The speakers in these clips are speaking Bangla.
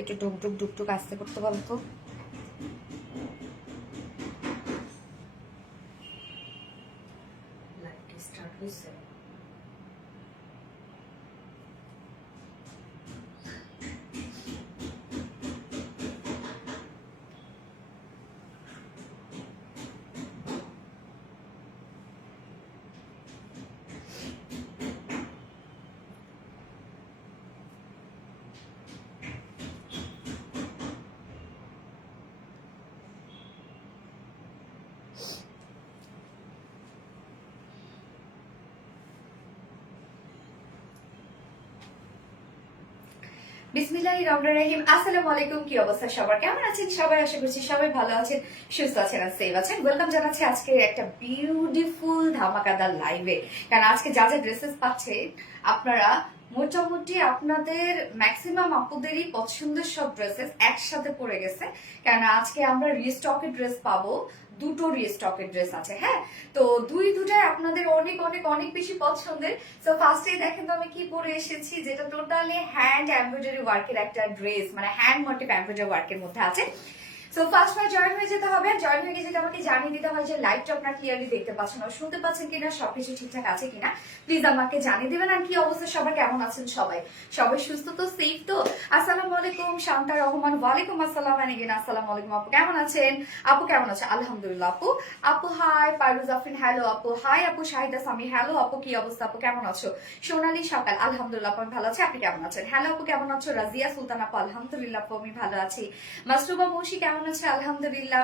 একটু ডুকডুক ডুকডুক আসতে করতে বলতো। স্টার্ট হয়েছে। বিসমিল্লাহির রহমানির রহিম। আসসালামু আলাইকুম, কি অবস্থা সবার, কেমন আছেন সবাই? আশা করছি সবাই ভালো আছেন, সুস্থ আছেন আর সেফ আছেন। ওয়েলকাম জানাচ্ছি আজকে একটা বিউটিফুল ধামাকাদার লাইভে। কারণ আজকে যা যা ড্রেসেস পাচ্ছেন আপনারা, মোটামুটি আপনাদের ম্যাক্সিমাম আপুদেরই পছন্দের সব ড্রেসেস একসাথে পড়ে গেছে। কারণ আজকে আমরা রিস্টকের ড্রেস পাবো, দুটো রিস্টকের ড্রেস আছে। হ্যাঁ, তো দুটাই আপনাদের অনেক অনেক অনেক বেশি পছন্দের। তো ফার্স্টে দেখেন তো আমি কি পরে এসেছি, যেটা টোটালি হ্যান্ড এমব্রয়ডারি ওয়ার্কের একটা ড্রেস, মানে হ্যান্ড মোটিভ এমব্রয়ডারি ওয়ার্কের মধ্যে আছে। সো ফার্স্ট জয়েন হয়ে যেতে হবে। জয়েন হয়ে গিয়ে যেটা আমাকে জানিয়ে দিতে হয় যে লাইভটা আপনারা ক্লিয়ারলি দেখতে পাচ্ছেন আর শুনতে পাচ্ছেন কিনা, সবকিছু ঠিকঠাক আছে কিনা প্লিজ আমাকে জানিয়ে দিবেন। আর কি অবস্থা সবার, কেমন আছেন সবাই? সবাই সুস্থ তো, সেফ তো? আসসালামু আলাইকুম শান্তা রহমান। ওয়ালাইকুম আসসালাম। আসসালামু আলাইকুম আপু, কেমন আছেন? আপু কেমন আছে? আলহামদুলিল্লাহ আপু। আপু হাই। পারুজ আফরিন হ্যালো আপু। হাই আপু। শাহিদা সামি হ্যালো আপু, কি অবস্থা আপু, কেমন আছো? সোনালী সকাল আলহামদুলিল্লাহ আপু আমি ভালো আছি, আপনি কেমন আছেন? হ্যালো আপু কেমন আছো? রাজিয়া সুলতান আপু আলহামদুলিল্লাহ আপু আমি ভালো আছি। মাসরুবা মুশি কেমন আছে? আলহামদুলিল্লাহ।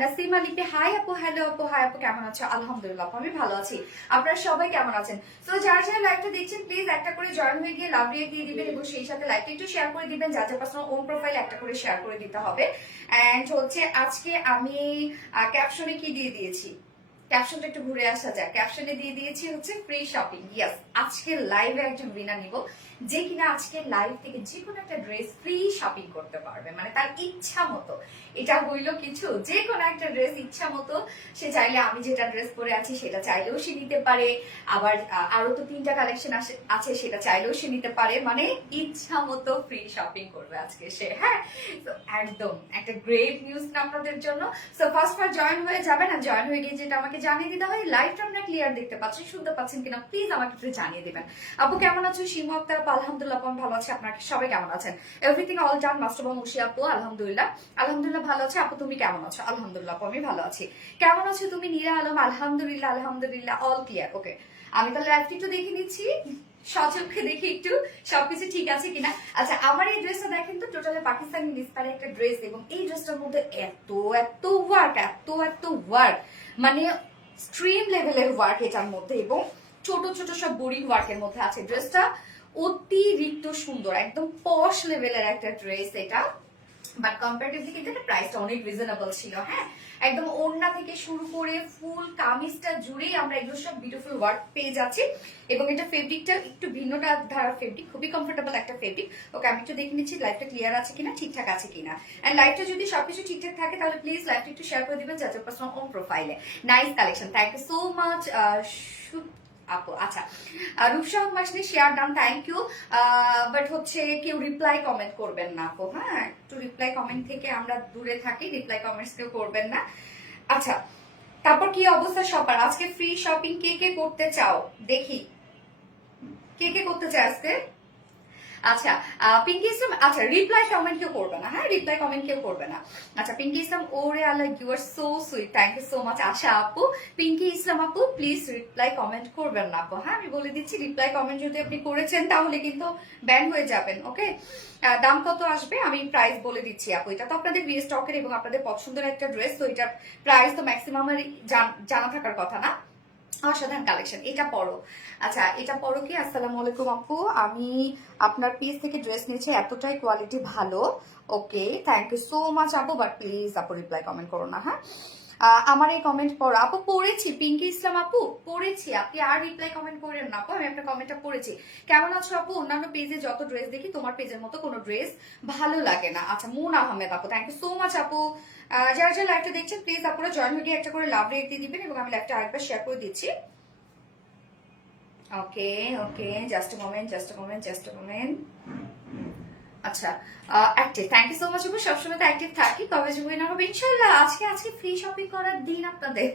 নাসিমা লিপি হাই আপু। হ্যালো আপু। হাই আপু কেমন আছো? আলহামদুলিল্লাহ আপু আমি ভালো আছি, আপনারা সবাই কেমন আছেন? তো যারা যারা লাইভটা দেখছেন প্লিজ একটা করে জয়েন হয়ে গিয়ে লাভ রিয়েক্ট দিয়ে দিবেন এবং সেই সাথে লাইভটা একটু শেয়ার করে দিবেন। যার যার পার্সোনাল ওন প্রোফাইল একটা করে শেয়ার করে দিতে হবে। এন্ড হচ্ছে আজকে আমি ক্যাপশনে কি দিয়ে দিয়েছি, ক্যাপশনটা একটু ঘুরে আসা যায়। ক্যাপশনে দিয়ে দিয়েছি হচ্ছে ফ্রি শপিং। ইয়েস, আজকে লাইভে একজন উইনার নিব যে কিনা আজকে লাইভ থেকে যে কোনো একটা ড্রেস ফ্রি শপিং করতে পারবে, মানে তার ইচ্ছা মতো। এটা হইলো কিছু, যে কোনো একটা ড্রেস ইচ্ছা মতো সে চাইলে, আমি যেটা ড্রেস পরে আছি সেটা চাইলেও সে নিতে পারে, আবার আরো তো 3টা কালেকশন আছে সেটা চাইলেও সে নিতে পারে, মানে ইচ্ছা মতো ফ্রি শপিং করবে আজকে সে। হ্যাঁ, তো একদম একটা গ্রেট নিউজ না আপনাদের জন্য। সো ফার্স্ট জয়েন হয়ে যাবেন, আর জয়েন হয়ে গিয়ে যেটা আমাকে জানিয়ে দিতে হয় লাইভটা আপনারা ক্লিয়ার দেখতে পাচ্ছেন, শুনতে পাচ্ছেন কিনা প্লিজ আমাকে একটু জানিয়ে দিবেন। আপু কেমন আছো? সিংহ আক্তার আপু আলহামদুলিল্লাহ আপু আমি ভালো আছি, আপনারা সবাই কেমন আছেন? এভরিথিং অল ডান মাস্টারবা মুশি আপু আলহামদুলিল্লাহ। আলহামদুলিল্লাহ ভালো আছে আপু, তুমি কেমন আছো? আলহামদুলিল্লাহ আপু আমি ভালো আছি। কেমন আছো তুমি? নীরা আলম আলহামদুলিল্লাহ। আলহামদুলিল্লাহ অল ক্লিয়ার। ওকে, আমি তাহলে লাইভটা একটু দেখে নিচ্ছি, সচক্ষে দেখি একটু সবকিছু ঠিক আছে কিনা। আচ্ছা, আমার এই ড্রেসটা দেখেন তো, টোটালি পাকিস্তানি ইন্সপায়ার্ড একটা ড্রেস এবং এই ড্রেসটার মধ্যে এত এত ওয়ার্ক, এত এত ওয়ার্ক, মানে স্ট্রিম লেভেলের ওয়ার্ক এটার মধ্যে, এবং ছোট ছোট সব বোরিং ওয়ার্কের মধ্যে আছে। ড্রেসটা অতিরিক্ত সুন্দর, একদম পশ লেভেলের একটা ড্রেস এটা। বাট কম্পারেটিভলি কিন্তু এটা প্রাইসটা অনেক রিজনেবল ছিল। হ্যাঁ, একদম ওড়না থেকে শুরু করে ফুল কামিজটা জুড়েই আমরা এগুলো সব বিউটিফুল ওয়ার্ক পেয়ে যাচ্ছি। এবং এটা ফেব্রিকটা একটু ভিন্ন ধারার ফেব্রিক, খুবই কমফোর্টেবল একটা ফেব্রিক। ওকে, আমি একটু দেখে নিচ্ছি লাইভটা ক্লিয়ার আছে কিনা, ঠিকঠাক আছে কিনা। এন্ড লাইভটা যদি সবকিছু ঠিকঠাক থাকে তাহলে প্লিজ লাইভটা একটু শেয়ার করে দিবেন যাতে পার্সোনাল ওন প্রোফাইলে। Nice collection, thank you so much আপু। আচ্ছা, Rupsa Masni share done, thank you. But হচ্ছে কেউ রিপ্লাই কমেন্ট করবেন না আপু। হ্যাঁ, একটু রিপ্লাই কমেন্ট থেকে আমরা দূরে থাকি, রিপ্লাই কমেন্টস কেউ করবেন না। আচ্ছা, তারপর কি অবস্থা সবার? আজকে ফ্রি শপিং কে কে করতে চাও দেখি, কে কে করতে চায় আজকে? আচ্ছা, পিঙ্কি ইসলাম, আচ্ছা রিপ্লাই কমেন্ট কেউ করবে না। হ্যাঁ, রিপ্লাই কমেন্ট কেউ করবে না। আচ্ছা, পিঙ্কি ইসলাম ওরে আল্লাহ, you are so sweet, thank you so much Asha আপু। পিঙ্কি ইসলাম আপু প্লিজ রিপ্লাই কমেন্ট করবেন না আপু। হ্যাঁ, আমি বলে দিচ্ছি রিপ্লাই কমেন্ট যদি আপনি করেছেন তাহলে কিন্তু ব্যান হয়ে যাবেন। ওকে, দাম কত আসবে আমি প্রাইস বলে দিচ্ছি আপু। এটা তো আপনাদের রিস্টকের এবং আপনাদের পছন্দের একটা ড্রেস, তো এটার প্রাইস তো ম্যাক্সিমাম জানা থাকার কথা না। অসাধারণ কালেকশন, এটা পরো। আচ্ছা, এটা পরো কি? আসসালামু আলাইকুম আপু, আমি আপনার পেজ থেকে ড্রেস নিয়েছি, এতটাই কোয়ালিটি ভালো। ওকে, থ্যাংক ইউ সো মাচ আপু, বাট প্লিজ আপু রিপ্লাই কমেন্ট করো না। হ্যাঁ, আমার এই কমেন্ট পড়ো আপু। পড়েছি পিঙ্কি ইসলাম আপু, পড়েছি, আপনি আর রিপ্লাই কমেন্ট করেন না আপু, আমি আপনার কমেন্টটা পড়েছি। কেমন আছো আপু? অন্যান্য পেজে যত ড্রেস দেখি তোমার পেজের মতো কোনো ড্রেস ভালো লাগে না। আচ্ছা, মুন আহমেদ আপু, থ্যাংক ইউ সো মাচ আপু। যারা যারা লাইভটা দেখছেন প্লিজ আপনারা জয়েন হয়ে গিয়ে একটা করে লাভ রেট দিয়ে দিবেন এবং আমি লাইভটা আরেকবার শেয়ার করে দিচ্ছি। Okay okay, just a moment, just a moment, just a moment. আচ্ছা, active, thank you so much আপু, সবসময় তো অ্যাক্টিভ থাকি, কবে যে উইনার হবে ইনশাল্লাহ। আজকে ফ্রি শপিং করার দিন আপনাদের,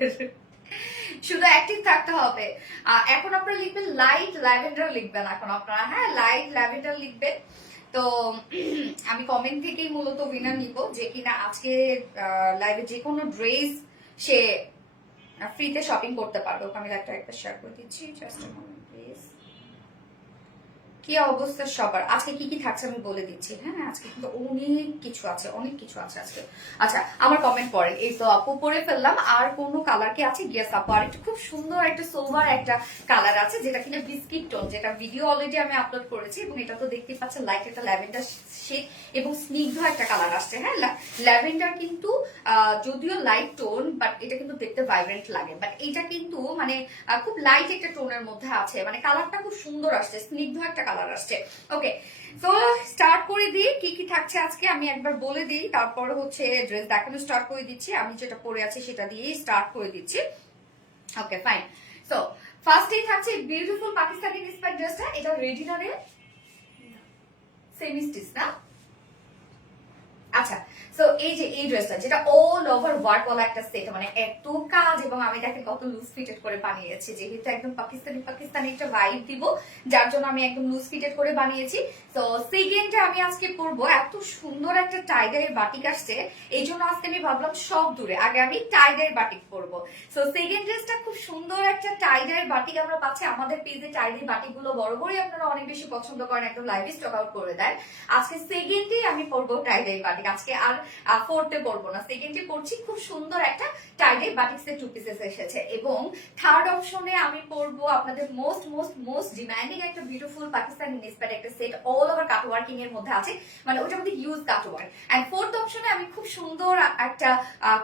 শুধু অ্যাক্টিভ থাকতে হবে। এখন আপনারা লিখবেন লাইট ল্যাভেন্ডার লিখবেন, এখন আপনারা হ্যাঁ লাইট ল্যাভেন্ডার লিখবেন। তো আমি কমেন্ট থেকেই মূলত উইনার নিব, যে কিনা আজকে লাইভে যে কোনো ড্রেস সে ফ্রিতে শপিং করতে পারবে। ওকে আমি লাইভটা একটা শেয়ার করে দিচ্ছি, জাস্ট আ মোমেন্ট প্লিজ। কি অবস্থা সবার, আজকে কি কি থাকছে আমি বলে দিচ্ছি। হ্যাঁ, আজকে কিন্তু অনেক কিছু আছে, অনেক কিছু আছে আজকে। আচ্ছা, আমার কমেন্ট পড়েন। এই তো আপু পরে ফেললাম। আর কোন কালার কি আছে? ইয়েস আপু, আর একটা খুব সুন্দর একটা সোভার একটা কালার আছে, যেটা কিনা বিস্কিট টোন, যেটা ভিডিও অলরেডি আমি আপলোড করেছি, এবং এটা তো দেখতেই পাচ্ছেন লাইট একটা ল্যাভেন্ডার শেড এবং স্নিগ্ধ একটা কালার আসছে। হ্যাঁ, ল্যাভেন্ডার কিন্তু যদিও লাইট টোন, বাট এটা কিন্তু দেখতে ভাইব্রেন্ট লাগে। বাট এটা কিন্তু মানে খুব লাইট একটা টোনের মধ্যে আছে, মানে কালারটা খুব সুন্দর আসছে, স্নিগ্ধ একটা কালার আসছে। ওকে, তো স্টার্ট করে দিই কি কি থাকছে আজকে, আমি একবার বলে দিই, তারপরে হচ্ছে ড্রেস দেখানো স্টার্ট করে দিচ্ছি। আমি যেটা পরে আছি সেটা দিয়েই স্টার্ট করে দিচ্ছি। Okay fine. সো ফার্স্টেই থাকছে বিউটিফুল পাকিস্তানি ইন্সপায়ার্ড ড্রেসটা। এটা রেডিনারে সেমি স্টিচ না? আচ্ছা, সো এই যে এই ড্রেসটা, যেটা অল ওভার ওয়ার্ক ওয়ালা একটা সেট, মানে এত কাজ, এবং আমি দেখেন কত লুজ ফিটেড করে বানিয়েছি, যেহেতু একদম পাকিস্তানি একটা ভাইব দিব, যার জন্য আমি একদম লুজ ফিটেড করে বানিয়েছি। তো সেকেন্ডে আমি আজকে পরবো, এত সুন্দর একটা টাইডারের বাটিক আসছে, এই জন্য আজকে আমি ভাবলাম সব দূরে আগে আমি টাইডারের বাটিক পরবো। সো সেকেন্ড ড্রেসটা খুব সুন্দর একটা টাইডারের বাটিক আমরা পাচ্ছি। আমাদের পেজে টাইডারের বাটিক গুলো বরাবরই আপনারা অনেক বেশি পছন্দ করেন, একদম লাইভে স্টক আউট করে দেন। আজকে সেকেন্ডে আমি পরবো টাইডারের বাটিক, আজকে আর ফোর্থে পরবো না, সেকেন্ডে পরছি। খুব সুন্দর একটা টাইডে বাটিক্সের টু পিসেস এসেছে, এবং থার্ড অপশনে আমি পরবো আপনাদের মোস্ট মোস্ট মোস্ট ডিমান্ডিং একটা বিউটিফুল পাকিস্তানি ইন্সপায়ার্ড একটা set, all over cut working এর মধ্যে আছে, মানে ওটার মধ্যে use cut work. And fourth অপশনে আমি খুব সুন্দর একটা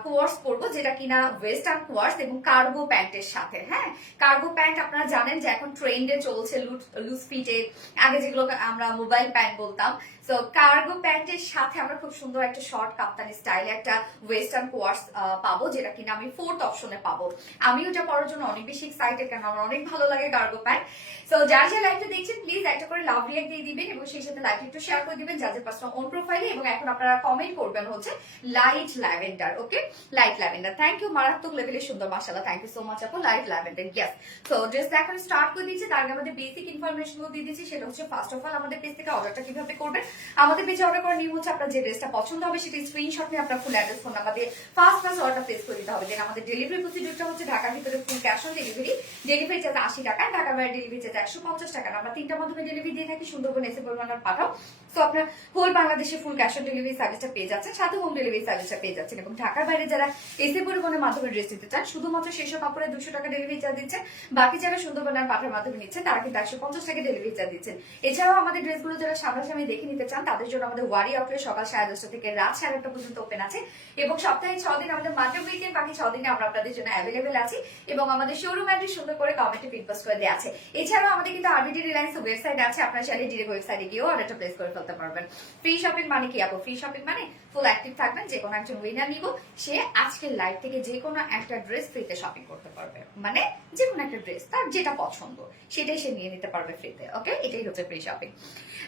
কোয়ার্স পরবো, যেটা কিনা ওয়েস্টার্ন কোয়ার্স এবং কার্গো প্যান্টের সাথে। হ্যাঁ, কার্গো প্যান্ট আপনারা জানেন যে এখন ট্রেন্ডে চলছে, লুজ ফিটে, আগে যেগুলো আমরা মোবাইল প্যান্ট বলতাম। সো কার্গো প্যান্টের সাথে আমরা খুব সুন্দর একটা শর্ট কাপ্তানি স্টাইলে একটা ওয়েস্টার্ন কোয়ার্স পাবো, যেটা কিনা আমি ফোর্থ অপশনে পাবো। আমি ওটা পরার জন্য অনেক বেশি এক্সাইটেড, কারণ আমার অনেক ভালো লাগে কার্গো প্যান্ট। সো যার যে লাইভটা দেখছেন প্লিজ একটা করে লাভ রিয়াক্ট দিয়ে দিবেন, এবং সেই সাথে লাইভটা একটু শেয়ার করে দিবেন যাদের পার্সোনাল ওন প্রোফাইলে। এবং এখন আপনারা কমেন্ট করবেন হচ্ছে light lavender. Okay, light lavender, thank you, মারাত্মক লেভেলে সুন্দর, মাশাআল্লাহ, থ্যাংক ইউ সো মাচ আপু। Light lavender, yes. So dress এখন স্টার্ট করে দিচ্ছি, তার আগে আমাদের বেসিক ইনফরমেশন গুলো দিয়ে দিচ্ছি। সেটা হচ্ছে ফার্স্ট অফ অল আমাদের পেজ থেকে অর্ডারটা কিভাবে করবেন। আমাদের পেজে অর্ডার করার নিয়ম হচ্ছে, আপনার যে ড্রেসটা পছন্দ হবে সেটা স্ক্রিনশট নিয়ে আপনার ফুল অ্যাড্রেস ফোন নাম্বার দিয়ে ফার্স্ট অর্ডার প্লেস করে দিতে হবে। দেন আমাদের ডেলিভারি প্রসিডিউরটা হচ্ছে ঢাকার ভিতরে ফুল cash on delivery, delivery charge 80 টাকা, ঢাকার বাইরে ডেলিভারি চার্জ 150 টাকা। আমরা তিনটার মাধ্যমে ডেলিভারি দিয়ে থাকি, সুন্দরবন এসে পরিমাণ পাঠাও। সো আপনার হোল বাংলাদেশে ফুল ক্যাশ অন ডেলিভারি সার্ভিসটা পেয়ে যাচ্ছেন, সাথে হোম ডেলিভারি সার্ভিসটা পেয়ে যাচ্ছেন। এবং ঢাকার বাইরে যারা এসে পরিবহনের মাধ্যমে ড্রেস দিতে চান, শুধুমাত্র সেসব কাপড়ে 200 টাকা ডেলিভারি চার্জ দিচ্ছেন। বাকি যারা সুন্দরবনের পাঠার মাধ্যমে নিচ্ছেন তারা কিন্তু 150 টাকা ডেলিভারি চার্জ দিচ্ছেন। এছাড়াও আমাদের ড্রেসগুলো যারা সামনাসামনি দেখে নিতে চান, তাদের জন্য আমাদের ওয়ারি আউটলেট সকাল 10:30 থেকে রাত 8:30 পর্যন্ত ওপেন আছে, এবং সপ্তাহে 6 দিন আমাদের মাল্টি উইকেন্ড, বাকি 6 দিনে আমরা আপনাদের জন্য অ্যাভেলেবেল আছি। এবং আমাদের শোরুম অ্যাড্রেস সুন্দর করে কমেন্টে পিনপোস্ট করে দেওয়া আছে। এছাড়াও আমাদের কিন্তু আরবিডি রিলায়েন্স ওয়েবসাইট আছে, আপনারা চাইলে ডিরেক্ট ওয়েবসাইটে গিয়েও অর্ডারটা প্লেস করে ফেলতে পারবেন। ফ্রি শপিং মানে কি আপু? ফ্রি শপিং মানে ফুল অ্যাক্টিভ থাকবেন, যে কোনো একজন উইনার নিব, সে আজকের লাইভ থেকে যে কোনো একটা ড্রেস ফ্রিতে শপিং করতে পারবে, মানে যে কোনো একটা ড্রেস তার যেটা পছন্দ সেটাই সে নিয়ে নিতে পারবে ফ্রিতে। ওকে, এটাই হচ্ছে free shopping,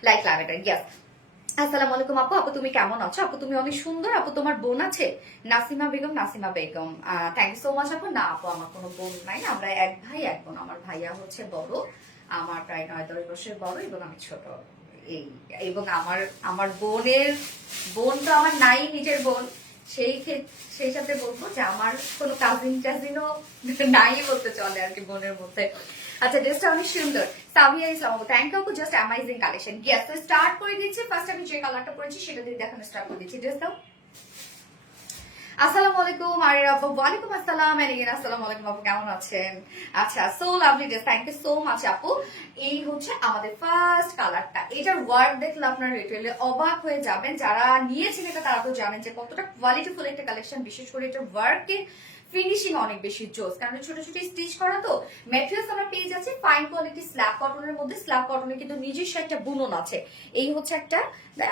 like lavender. Yes, আসসালামু আলাইকুম আপু। আপু তুমি কেমন আছো? আপু তুমি অনেক সুন্দর। আপু তোমার বোন আছে? Nasima Begum, Nasima Begum, thank you so much আপু। না আপু, আমার কোনো বোন নাই, আমরা এক ভাই এক বোন। আমার ভাইয়া হচ্ছে বড়, আমার প্রায় 9-10 বছরের বড়, এবং আমি ছোট। এই, এবং আমার আমার বোন তো আমার নাই, নিজের বোন। সেই সাথে বলবো যে আমার কোনো কাজিন টাজিনও নাই বলতে চলে আর কি বোনের মধ্যে। আচ্ছা, ড্রেসটা অনেক সুন্দর। Sabiya Islam, thank you, just amazing collection. Yes, তো স্টার্ট করে দিচ্ছি। ফার্স্ট আমি যে কালারটা পরেছি সেটা দিয়ে দেখানো স্টার্ট করে দিচ্ছি। ড্রেস দাও। আসসালামু আলাইকুম আরির আপু। ওয়ালাইকুম আসসালাম। এলিগেন, আসসালামু আলাইকুম আপু, কেমন আছেন? আচ্ছা, so lovely dress, thank you so much আপু। এই হচ্ছে আমাদের ফার্স্ট কালারটা। এটার ওয়ার্ক দেখলে আপনারা রিটেলে অবাক হয়ে যাবেন। যারা নিয়েছেন এটা তারা তো জানেন যে কতটা কোয়ালিটিফুল একটা কালেকশন, বিশেষ করে এটার ওয়ার্কের ফিনিশিং অনেক বেশি জোস, কারণ ছোট ছোট স্টিচ করা তো। ম্যাটেরিয়ালস আমরা পেয়ে যাচ্ছি ফাইন কোয়ালিটি স্ল্যাব কটনের মধ্যে। স্ল্যাব কটনের কিন্তু নিজস্ব একটা বুনন আছে। এই হচ্ছে একটা,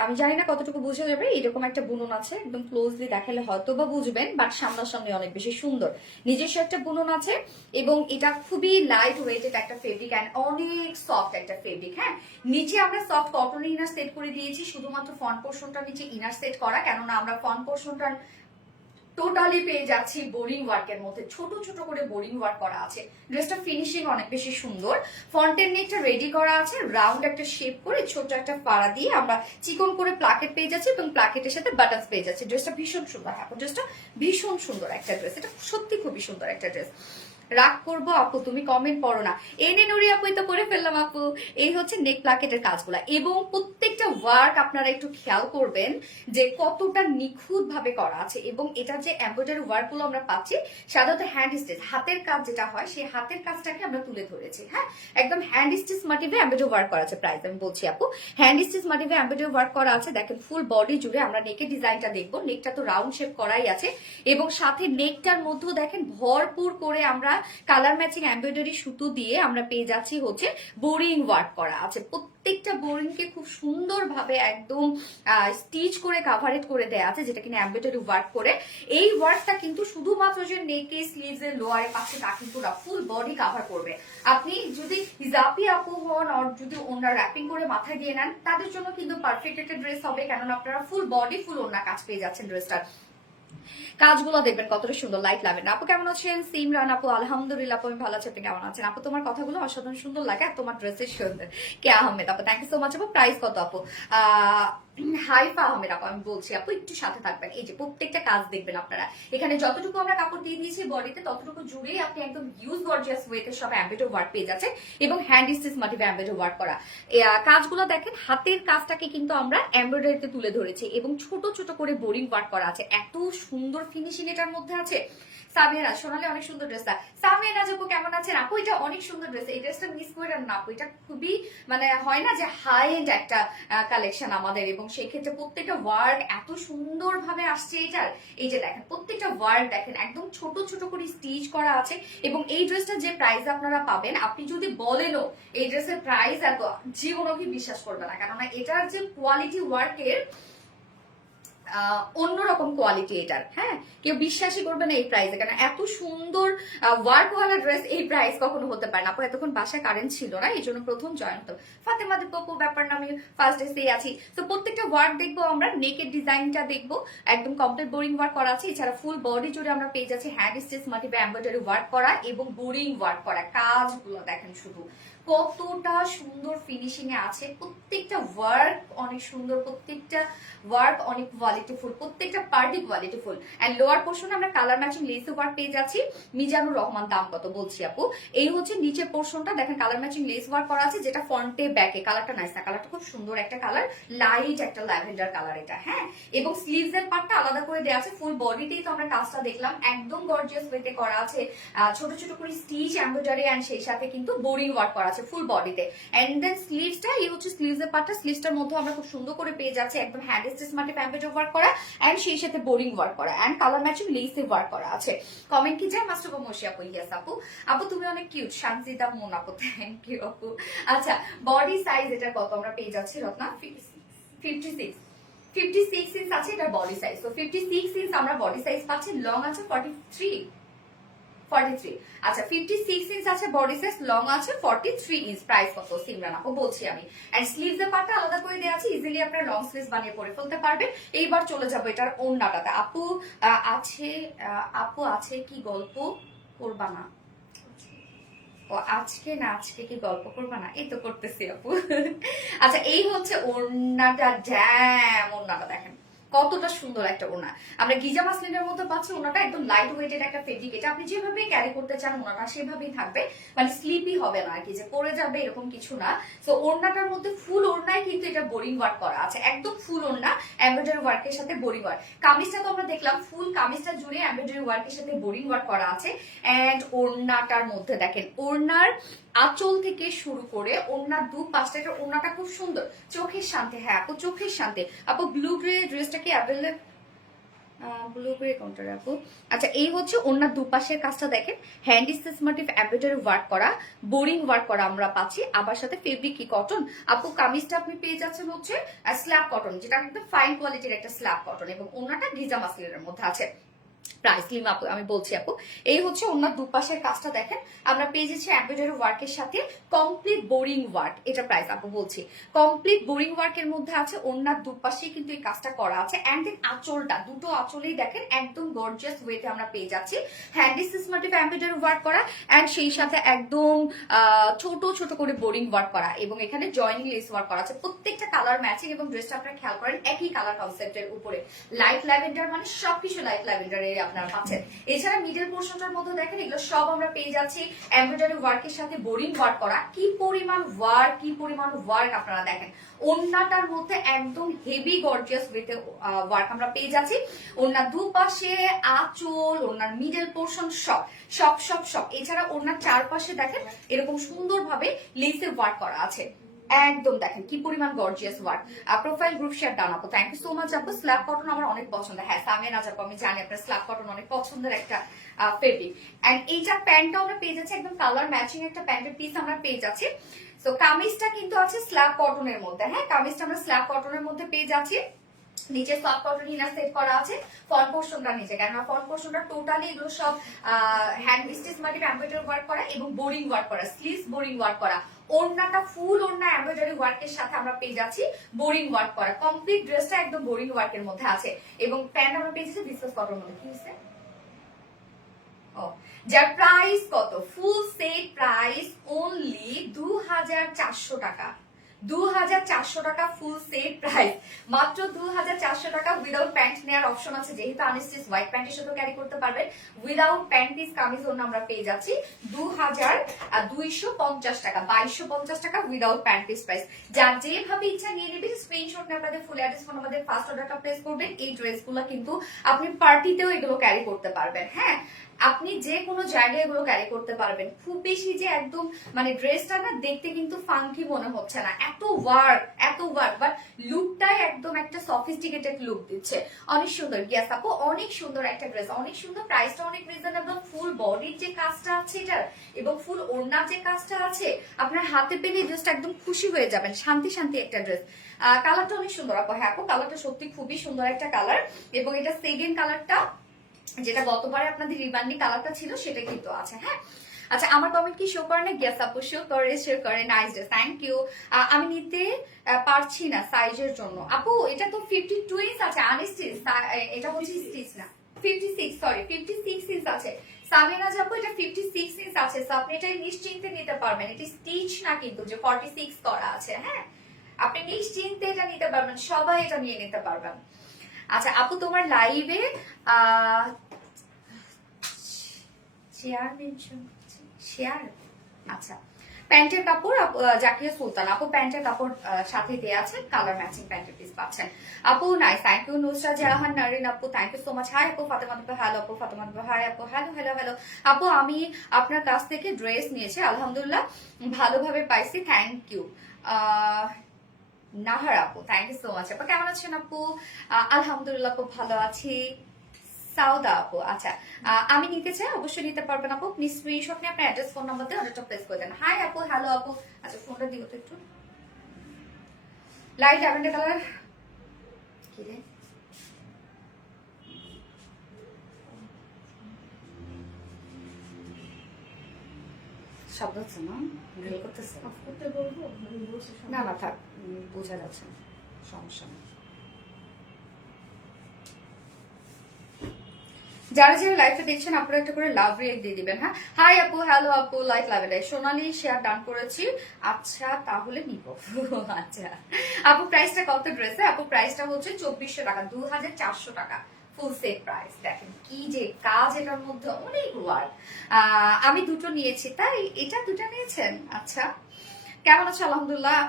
আমি জানি না কতটুকু বোঝা যাবে, এরকম একটা বুনন আছে, একদম ক্লোজলি দেখালে হয়তো বা বুঝবেন, বাট সামনাসামনি অনেক বেশি সুন্দর। নিজস্ব একটা বুনন আছে এবং এটা খুবই লাইট ওয়েটেড একটা ফেব্রিক অ্যান্ড অনেক সফট একটা ফেব্রিক। হ্যাঁ, নিচে আমরা সফট কটনের ইনার সেট করে দিয়েছি, শুধুমাত্র ফ্রন্ট পোর্শনটা নিচে ইনার সেট করা, কেননা আমরা ফ্রন্ট পোর্শনটা টোটালি পেয়ে যাচ্ছি বোরিং ওয়ার্কের মধ্যে, ছোট ছোট করে বোরিং ওয়ার্ক করা আছে। ড্রেসটা ফিনিশিং অনেক বেশি সুন্দর। ফ্রন্টের নেকটা রেডি করা আছে, রাউন্ড একটা শেপ করে ছোট একটা পাড়া দিয়ে আমরা চিকন করে প্লাকেট পেয়ে যাচ্ছি এবং প্লাকেটের সাথে বাটনস পেয়ে যাচ্ছি। ড্রেসটা ভীষণ সুন্দর। আপু ড্রেসটা ভীষণ সুন্দর একটা ড্রেস, এটা সত্যি খুবই সুন্দর একটা ড্রেস। রাগ করবো আপু, তুমি কমেন্ট পড়ো না। এনে নুরি আপু তো করে ফেললাম আপু। এই হচ্ছে নেক প্লাকেটের কাজগুলা এবং প্রত্যেকটা ওয়ার্ক আপনারা একটু খেয়াল করবেন যে কতটা নিখুঁত ভাবে করা আছে। এবং এটা যে এমব্রয়ডারি ওয়ার্ক গুলো আমরা পাচ্ছি সাধারণত হ্যান্ড স্টিচ, হাতের কাজ যেটা হয় সেই হাতের কাজটাকে আমরা তুলে ধরেছি। হ্যাঁ, একদম হ্যান্ড স্টিচ মোটিভে এমব্রয়ডারি ওয়ার্ক করা আছে। প্রাইস আমি বলছি আপু, হ্যান্ড স্টিচ মোটিভে এমব্রয়ডারি ওয়ার্ক করা আছে। দেখেন ফুল বডি জুড়ে আমরা নেকের ডিজাইনটা দেখবো। নেকটা তো রাউন্ড শেপ করাই আছে এবং সাথে নেকটার মধ্যেও দেখেন ভরপুর করে আমরা কালার ম্যাচিং এমব্রয়ডারি সুতো দিয়ে আমরা পেয়ে যাচ্ছি হচ্ছে বোরিং ওয়ার্ক করা আছে। প্রত্যেকটা বোরিং কে খুব সুন্দর ভাবে একদম স্টিচ করে কাভারেট করে দেয়া আছে, যেটা কিনা এমব্রয়ডারি ওয়ার্ক করে। এই ওয়ার্কটা কিন্তু শুধুমাত্র যে নেকে, স্লিভস এর লোয়ারে পাশে তা কিন্তু না, ফুল বডি কাভার করবে। আপনি যদি হিজাবি আপু হন আর যদি ওনার র্যাপিং করে মাথায় দিয়ে নেন, তাদের জন্য কিন্তু পারফেক্ট একটা ড্রেস হবে, কেননা আপনারা ফুল বডি ফুল ওনার কাজ পেয়ে যাচ্ছেন। ড্রেসটার কাজগুলো দেখবেন কতটা সুন্দর, লাইট লাভেন। আপু কেমন আছেন? সিমরান আপু আলহামদুলিল্লাহ, আপু আমি ভালো আছি, আপনি কেমন আছেন? আপু তোমার কথাগুলো অসাধারণ সুন্দর লাগে আর তোমার ড্রেসের সুন্দর। কে আহমেদ আপু, থ্যাংক ইউ সো মাচ আপু। প্রাইস কত আপু? হাইফা আহমেদ আপু আমি বলছি আপু, একটু সাথে থাকবেন। এই যে প্রত্যেকটা কাজ দেখবেন আপনারা, এখানে যতটুকু আমরা কাপড় দিয়ে দিয়েছি বডিতে ততটুকু জুড়েই আপনি একদম হিউজ গর্জিয়াস ওয়েতে সব এমব্রয়ডারি ওয়ার্ক পেয়ে যাচ্ছেন এবং হ্যান্ড স্টিচ মোটিভে এমব্রয়ডারি ওয়ার্ক করা। কাজগুলো দেখেন, হাতের কাজটাকে কিন্তু আমরা এমব্রয়ডারিতে তুলে ধরেছি এবং ছোট ছোট করে বোরিং ওয়ার্ক করা আছে। এত সুন্দর ফিনিশিং এটার মধ্যে আছে। সামিয়া সোনালি অনেক সুন্দর ড্রেসটা। সামিয়া আপু কেমন আছেন? আপু এটা অনেক সুন্দর ড্রেস, এই ড্রেসটা মিস করেন না আপু, এটা খুবই মানে হয় না যে হাই এন্ড একটা কালেকশন আমাদের, এবং সেই ক্ষেত্রে প্রত্যেকটা ওয়ার্ক এত সুন্দর ভাবে আসছে এটার। এই যে দেখেন প্রত্যেকটা ওয়ার্ক দেখেন একদম ছোট ছোট করে স্টিচ করা আছে। এবং এই ড্রেসটা যে প্রাইস আপনারা পাবেন, আপনি যদি বলেনও এই ড্রেসের প্রাইস এত, জীবনও কি বিশ্বাস করবে না, কেননা এটার যে কোয়ালিটি ওয়ার্কের অন্যরকম কোয়ালিটি এটার। হ্যাঁ, কেউ বিশ্বাসই করবে না এই প্রাইসে, কেন এত সুন্দর ওয়ার্কওয়ালা ড্রেস এই প্রাইস কখনো হতে পারে না। আপু এতক্ষণ বাসায় কারেন্ট ছিল না, এই জন্য প্রথম জয়েন হতো। ফাতেমা দীপু ব্যাপার না, আমি ফার্স্ট ডে আছি। তো প্রত্যেকটা ওয়ার্ক দেখবো আমরা, নেকের ডিজাইনটা দেখবো, একদম কমপ্লিট বোরিং ওয়ার্ক করা আছে। এছাড়া ফুল বডি জুড়ে আমরা পেয়ে যাচ্ছি হ্যান্ড স্টিচ মোটিভে এমব্রয়ডারি ওয়ার্ক করা এবং বোরিং ওয়ার্ক করা। কাজগুলো দেখেন শুধু কতটা সুন্দর ফিনিশিং এ আছে। প্রত্যেকটা ওয়ার্ক অনেক সুন্দর, প্রত্যেকটা ওয়ার্ক অনেক কোয়ালিটিফুল, প্রত্যেকটা পার্টি কোয়ালিটিফুল। এন্ড লোয়ার পোর্শনে আমরা কালার ম্যাচিং লেস ওয়ার্ক পেয়ে যাচ্ছি। মিজানুর রহমান, দাম কত বলছি আপু? এই হচ্ছে নিচের পোর্শনটা দেখেন কালার ম্যাচিং লেস ওয়ার্ক করা আছে, যেটা ফ্রন্টে ব্যাকে। কালারটা নাইস না, কালারটা খুব সুন্দর একটা কালার, লাইট একটা ল্যাভেন্ডার কালার এটা। হ্যাঁ, এবং স্লিভস এর পার্টটা আলাদা করে দেওয়া আছে। ফুল বডিতেই তো আমরা কাজটা দেখলাম, একদম গর্জিয়াস ওয়েতে করা আছে। ছোট ছোট করে স্টিচ এমব্রয়ডারি এন্ড সেই সাথে কিন্তু বোরিং ওয়ার্ক করা আছে ফুল বডিতে। এন্ড দেন স্লিভসটা, এই হচ্ছে স্লিভস এর পার্টটা। স্লিভসটার মধ্যে আমরা খুব সুন্দর করে পেয়ে যাচ্ছি একদম hand stitch motif embroidery work করা এন্ড সেই সাথে বোরিং ওয়ার্ক করা এন্ড কালার ম্যাচিং লেসে ওয়ার্ক করা আছে। কমেন্ট কি যায় মাস্টার মশি আপু? ইয়েস আপু। আপু তুমি অনেক কিউট। শান্তিতা মন আপু, থ্যাংক ইউ আপু। আচ্ছা, বডি সাইজ এটা কত আমরা পেয়ে যাচ্ছি রত্না? 56 56 ইঞ্চ আছে এটা বডি সাইজ। তো 56 ইঞ্চ আমরা বডি সাইজ পাচ্ছি। লং আছে 43। আচ্ছা, 56 ইঞ্চ আছে বডি সাইজ, লং আছে 43 ইঞ্চ। প্রাইস কত সিমরান আপু? বলছি আমি। এন্ড স্লিভস এর পার্টটা আলাদা করে দেওয়া আছে, ইজিলি আপনারা লং স্লিভস বানিয়ে পরে ফেলতে পারবেন। এইবার চলে যাবো এটার ওড়নাটাতে। আপু আছে কি গল্প করবা না? ও আজকে না, আজকে কি গল্প করবা না? এই তো করতেছি আপু। আচ্ছা, এই হচ্ছে ওড়নাটা। ড্যাম, ওড়নাটা দেখেন কতটা সুন্দর একটা ওড়না। আমরা গিজা মাসলিনের মধ্যে পাচ্ছি। ওড়নাটা একদম লাইট ওয়েটেড একটা ফেব্রিক। এটা আপনি যেভাবে ক্যারি করতে চান ওড়নাটা সেভাবেই থাকবে, মানে স্লিপি হবে না আর কি, যে পরে যাবে এরকম কিছু না। তো ওড়নাটার মধ্যে ফুল ওড়নায় কিন্তু এটা বোরিং ওয়ার্ক করা আছে, একদম ফুল ওড়না এমব্রয়ডারি ওয়ার্কের সাথে বোরিং ওয়ার্ক। কামিজটা তো আমরা দেখলাম, ফুল কামিজটা জুড়ে এমব্রয়ডারি ওয়ার্কের সাথে বোরিং ওয়ার্ক করা আছে। এন্ড ওড়নাটার মধ্যে দেখেন ওড়নার আঁচল থেকে শুরু করে ওড়নার দু পাশটা, ওড়নাটা খুব সুন্দর, চোখের শান্তি। হ্যাঁ আপু, চোখের শান্তি। আপু ব্লু গ্রে ড্রেসটা কি অ্যাভেলেবল? ব্লুবেরি কাউন্টার আপু। আচ্ছা, এই হচ্ছে ওনার দুপাশের কাজটা দেখেন, হ্যান্ড সিস্টেমেটিভ এমব্রয়ডারি ওয়ার্ক করা, বোরিং ওয়ার্ক করা আমরা পাচ্ছি, আবার সাথে ফেব্রিক কি কটন আপু। কামিজটা আপনি পেয়ে যাচ্ছেন হচ্ছে স্ল্যাব কটন, যেটা একদম ফাইন কোয়ালিটির একটা স্ল্যাব কটন, এবং ওনাটা গিজা মাসলিনের মধ্যে আছে। প্রাইস লিম আপু আমি বলছি আপু, এই হচ্ছে ওনার দুপাশের কাজটা দেখেন, আমরা পেয়ে যাচ্ছি এমব্রয়ডারি ওয়ার্কের সাথে কমপ্লিট বোরিং ওয়ার্ক। এটা প্রাইস আপু বলছি, কমপ্লিট বোরিং ওয়ার্কের মধ্যে আছে, ওনার দুপাশেই কিন্তু এই কাজটা করা আছে। এন্ড দেন আঁচলটা, দুটো আঁচলেই দেখেন একদম গর্জিয়াস ওয়েতে আমরা পেয়ে যাচ্ছি হ্যান্ডি সিস্টেমেটিক এমব্রয়ডারি ওয়ার্ক করা, এন্ড সেই সাথে একদম ছোট ছোট করে বোরিং ওয়ার্ক করা, এবং এখানে জয়েনিং লেস ওয়ার্ক করা আছে। প্রত্যেকটা কালার ম্যাচিং, এবং ড্রেসটা আপনারা খেয়াল করেন একই কালার কনসেপ্টের উপরে, লাইট ল্যাভেন্ডার, মানে সবকিছু লাইট ল্যাভেন্ডারে আপনারা পাচ্ছেন। এছাড়া মিডল পোর্শনটার মধ্যে দেখেন এগুলো সব আমরা পেয়ে যাচ্ছি এমব্রয়ডারি ওয়ার্কের সাথে বোরিং ওয়ার্ক করা। কি পরিমাণ ওয়ার্ক আপনারা দেখেন, ওন্নাটার মধ্যে একদম হেভি গর্জিয়াস ওয়েতে ওয়ার্ক আমরা পেয়ে যাচ্ছি। ওন্নার দুপাশে আঁচল, ওন্নার মিডল পোর্শন সব সব সব সব এছাড়া ওন্নার চারপাশে দেখেন এরকম সুন্দরভাবে লেসে ওয়ার্ক করা আছে। একদম দেখেন কি পরিমাণ gorgeous work. Profile group share done আপু, থ্যাংক ইউ সো মাচ আপু। স্ল্যাব কটন আমার অনেক পছন্দ। হ্যাঁ সামিয়া নাজ আপু, আমি জানি আপনার স্ল্যাব কটন অনেক পছন্দের একটা ফেব্রিক। এন্ড এইটা প্যান্টটা আমরা পেয়ে যাচ্ছি একদম কালার ম্যাচিং একটা প্যান্টের পিস আমরা পেয়ে যাচ্ছি। সো কামিজটা কিন্তু আছে স্ল্যাব কটনের মধ্যে। হ্যাঁ কামিজটা আমরা স্ল্যাব কটনের মধ্যে পেয়ে যাচ্ছি, নিচে সফট কটন ইনার সেট করা আছে, ফ্রন্ট পোর্শনটা নিচে, কেননা ফ্রন্ট পোর্শনটা টোটালি এগুলো সব হ্যান্ড স্টিচমেটিক এমব্রয়ডারি ওয়ার্ক করা এবং বোরিং ওয়ার্ক করা, স্লিভস বোরিং ওয়ার্ক করা। ওড়নাটা ফুল ওড়না এমব্রয়ডারি ওয়ার্কের সাথে আমরা পেয়ে যাচ্ছি বোরিং ওয়ার্ক করা। কমপ্লিট ড্রেসটা একদম বোরিং ওয়ার্কের মধ্যে আছে, এবং প্যান্ট আমরা পেয়েছি বিসনেস কটন মধ্যে। কি হচ্ছে যার প্রাইস কত, ফুল সেট প্রাইস অনলি 2400 টাকা। 2400 টাকা ফুল সেট প্রাইস, মাত্র 2400 টাকা। উইদাউট প্যান্ট নেওয়ার অপশন আছে, যেহেতু আনস্টিচ হোয়াইট প্যান্টের সাথে ক্যারি করতে পারবেন। উইদাউট প্যান্ট পিস কামিজ ওড়না আমরা পেয়ে যাচ্ছি 2250 টাকা, 2250 টাকা উইদাউট প্যান্ট পিস প্রাইস। যার যেভাবে ইচ্ছা নিয়ে নেবেন, স্ক্রিনশট নিয়ে আপনাদের ফুল অ্যাড্রেস ফোন আমাদের ফার্স্ট অর্ডারটা প্লেস করবেন। এই ড্রেসগুলো কিন্তু আপনি পার্টিতেও এগুলো ক্যারি করতে পারবেন। হ্যাঁ আপনি যে কোনো জায়গায় এগুলো ক্যারি করতে পারবেন। খুব বেশি যে একদম মানে ড্রেসটা না দেখতে কিন্তু ফাঙ্কি মনে হচ্ছে না, এত ওয়ার্ক বাট লুকটাই একদম একটা সফিস্টিকেটেড লুক দিচ্ছে। অনেক সুন্দর গিয়াস আপু, অনেক সুন্দর একটা ড্রেস, অনেক সুন্দর, প্রাইসটা অনেক রিজনেবল। ফুল বডির যে কাজটা আছে এটার, এবং ফুল ওড়নার যে কাজটা আছে, আপনার হাতে পেলে ড্রেসটা একদম খুশি হয়ে যাবেন। শান্তি শান্তি একটা ড্রেস। কালারটা অনেক সুন্দর আপু। হ্যাঁ আপু কালারটা সত্যি খুবই সুন্দর একটা কালার, এবং এটা সেকেন্ড কালারটা, যেটা গতবারে আপনাদের রিবান্ডি কালারটা ছিল সেটা কিন্তু আছে। হ্যাঁ আচ্ছা, আমার কমেন্ট কি শো করে না? গেস আপু শো করে, নাইস ডে, থ্যাংক ইউ। আমি নিতে পারছি না সাইজের জন্য আপু। এটা তো 52 ইঞ্চ আছে আনস্টিচ, এটা হচ্ছে স্টিচ না, 56 সরি 56 ইঞ্চ আছে। সামিনা যাবো এটা 56 ইঞ্চ আছে, সো আপনি এটা নিশ্চিন্তে নিতে পারবেন। এটা স্টিচ না কিন্তু যে 46 করা আছে। হ্যাঁ আপনি নিশ্চিন্তে এটা নিতে পারবেন, সবাই এটা নিয়ে নিতে পারবেন। আচ্ছা আপু তোমার লাইভে শেয়ার আচ্ছা প্যান্টের কাপড় জাকিয়া সুলতান আপু, প্যান্টের কাপড় সাথে দেয়া আছে, কালার ম্যাচিং প্যান্টের পিস পাচ্ছেন আপু। Nice, thank you. Nusra Jahan Narin আপু, thank you so much. Hi আপু ফাতেমা আপু, হ্যালো আপু ফাতেমা আপু, হাই আপু, হ্যালো হ্যালো হ্যালো আপু। আমি আপনার কাছ থেকে ড্রেস নিয়েছি, আলহামদুলিল্লাহ ভালোভাবে পাইছি, থ্যাংক ইউ। নাহার আপু, থ্যাংক ইউ সো মাচ আপু। কেমন আছেন আপু? আলহামদুলিল্লাহ আপু ভালো আছি। সাউদা আপু, আচ্ছা আমি নিতে চাই, অবশ্যই নিতে পারবেন আপু। প্লিজ স্ক্রিনশট নিয়ে আপনার অ্যাড্রেস ফোন নাম্বার দিয়ে অর্ডারটা প্লেস করে দেন। হাই আপু, হ্যালো আপু। আচ্ছা ফোনটা দিও তো একটু। লাইট ল্যাভেন্ডার কালার, কি রে শব্দ হচ্ছে না, রিল করতেছে না, না থাক, বোঝা যাচ্ছে না, সমস্যা নেই। যারা যারা লাইভে দেখছেন আপনারা একটা করে লাভ রিয়েক্ট দিয়ে দিবেন। হ্যাঁ হাই আপু, হ্যালো আপু, লাইক লাভে সোনালি শেয়ার ডান করেছি। আচ্ছা তাহলে নিব। আচ্ছা আপু প্রাইসটা কত ড্রেসে? আপু প্রাইসটা হচ্ছে 2400 টাকা, 2400 টাকা ফুল সেট প্রাইস। দেখেন কি যে কাজ এটার মধ্যে, অনেক ওয়ার্ক। আমি দুটো নিয়েছি, তাই এটা দুটো নিয়েছেন? আচ্ছা কেমন আছো? আলহামদুলিল্লাহ।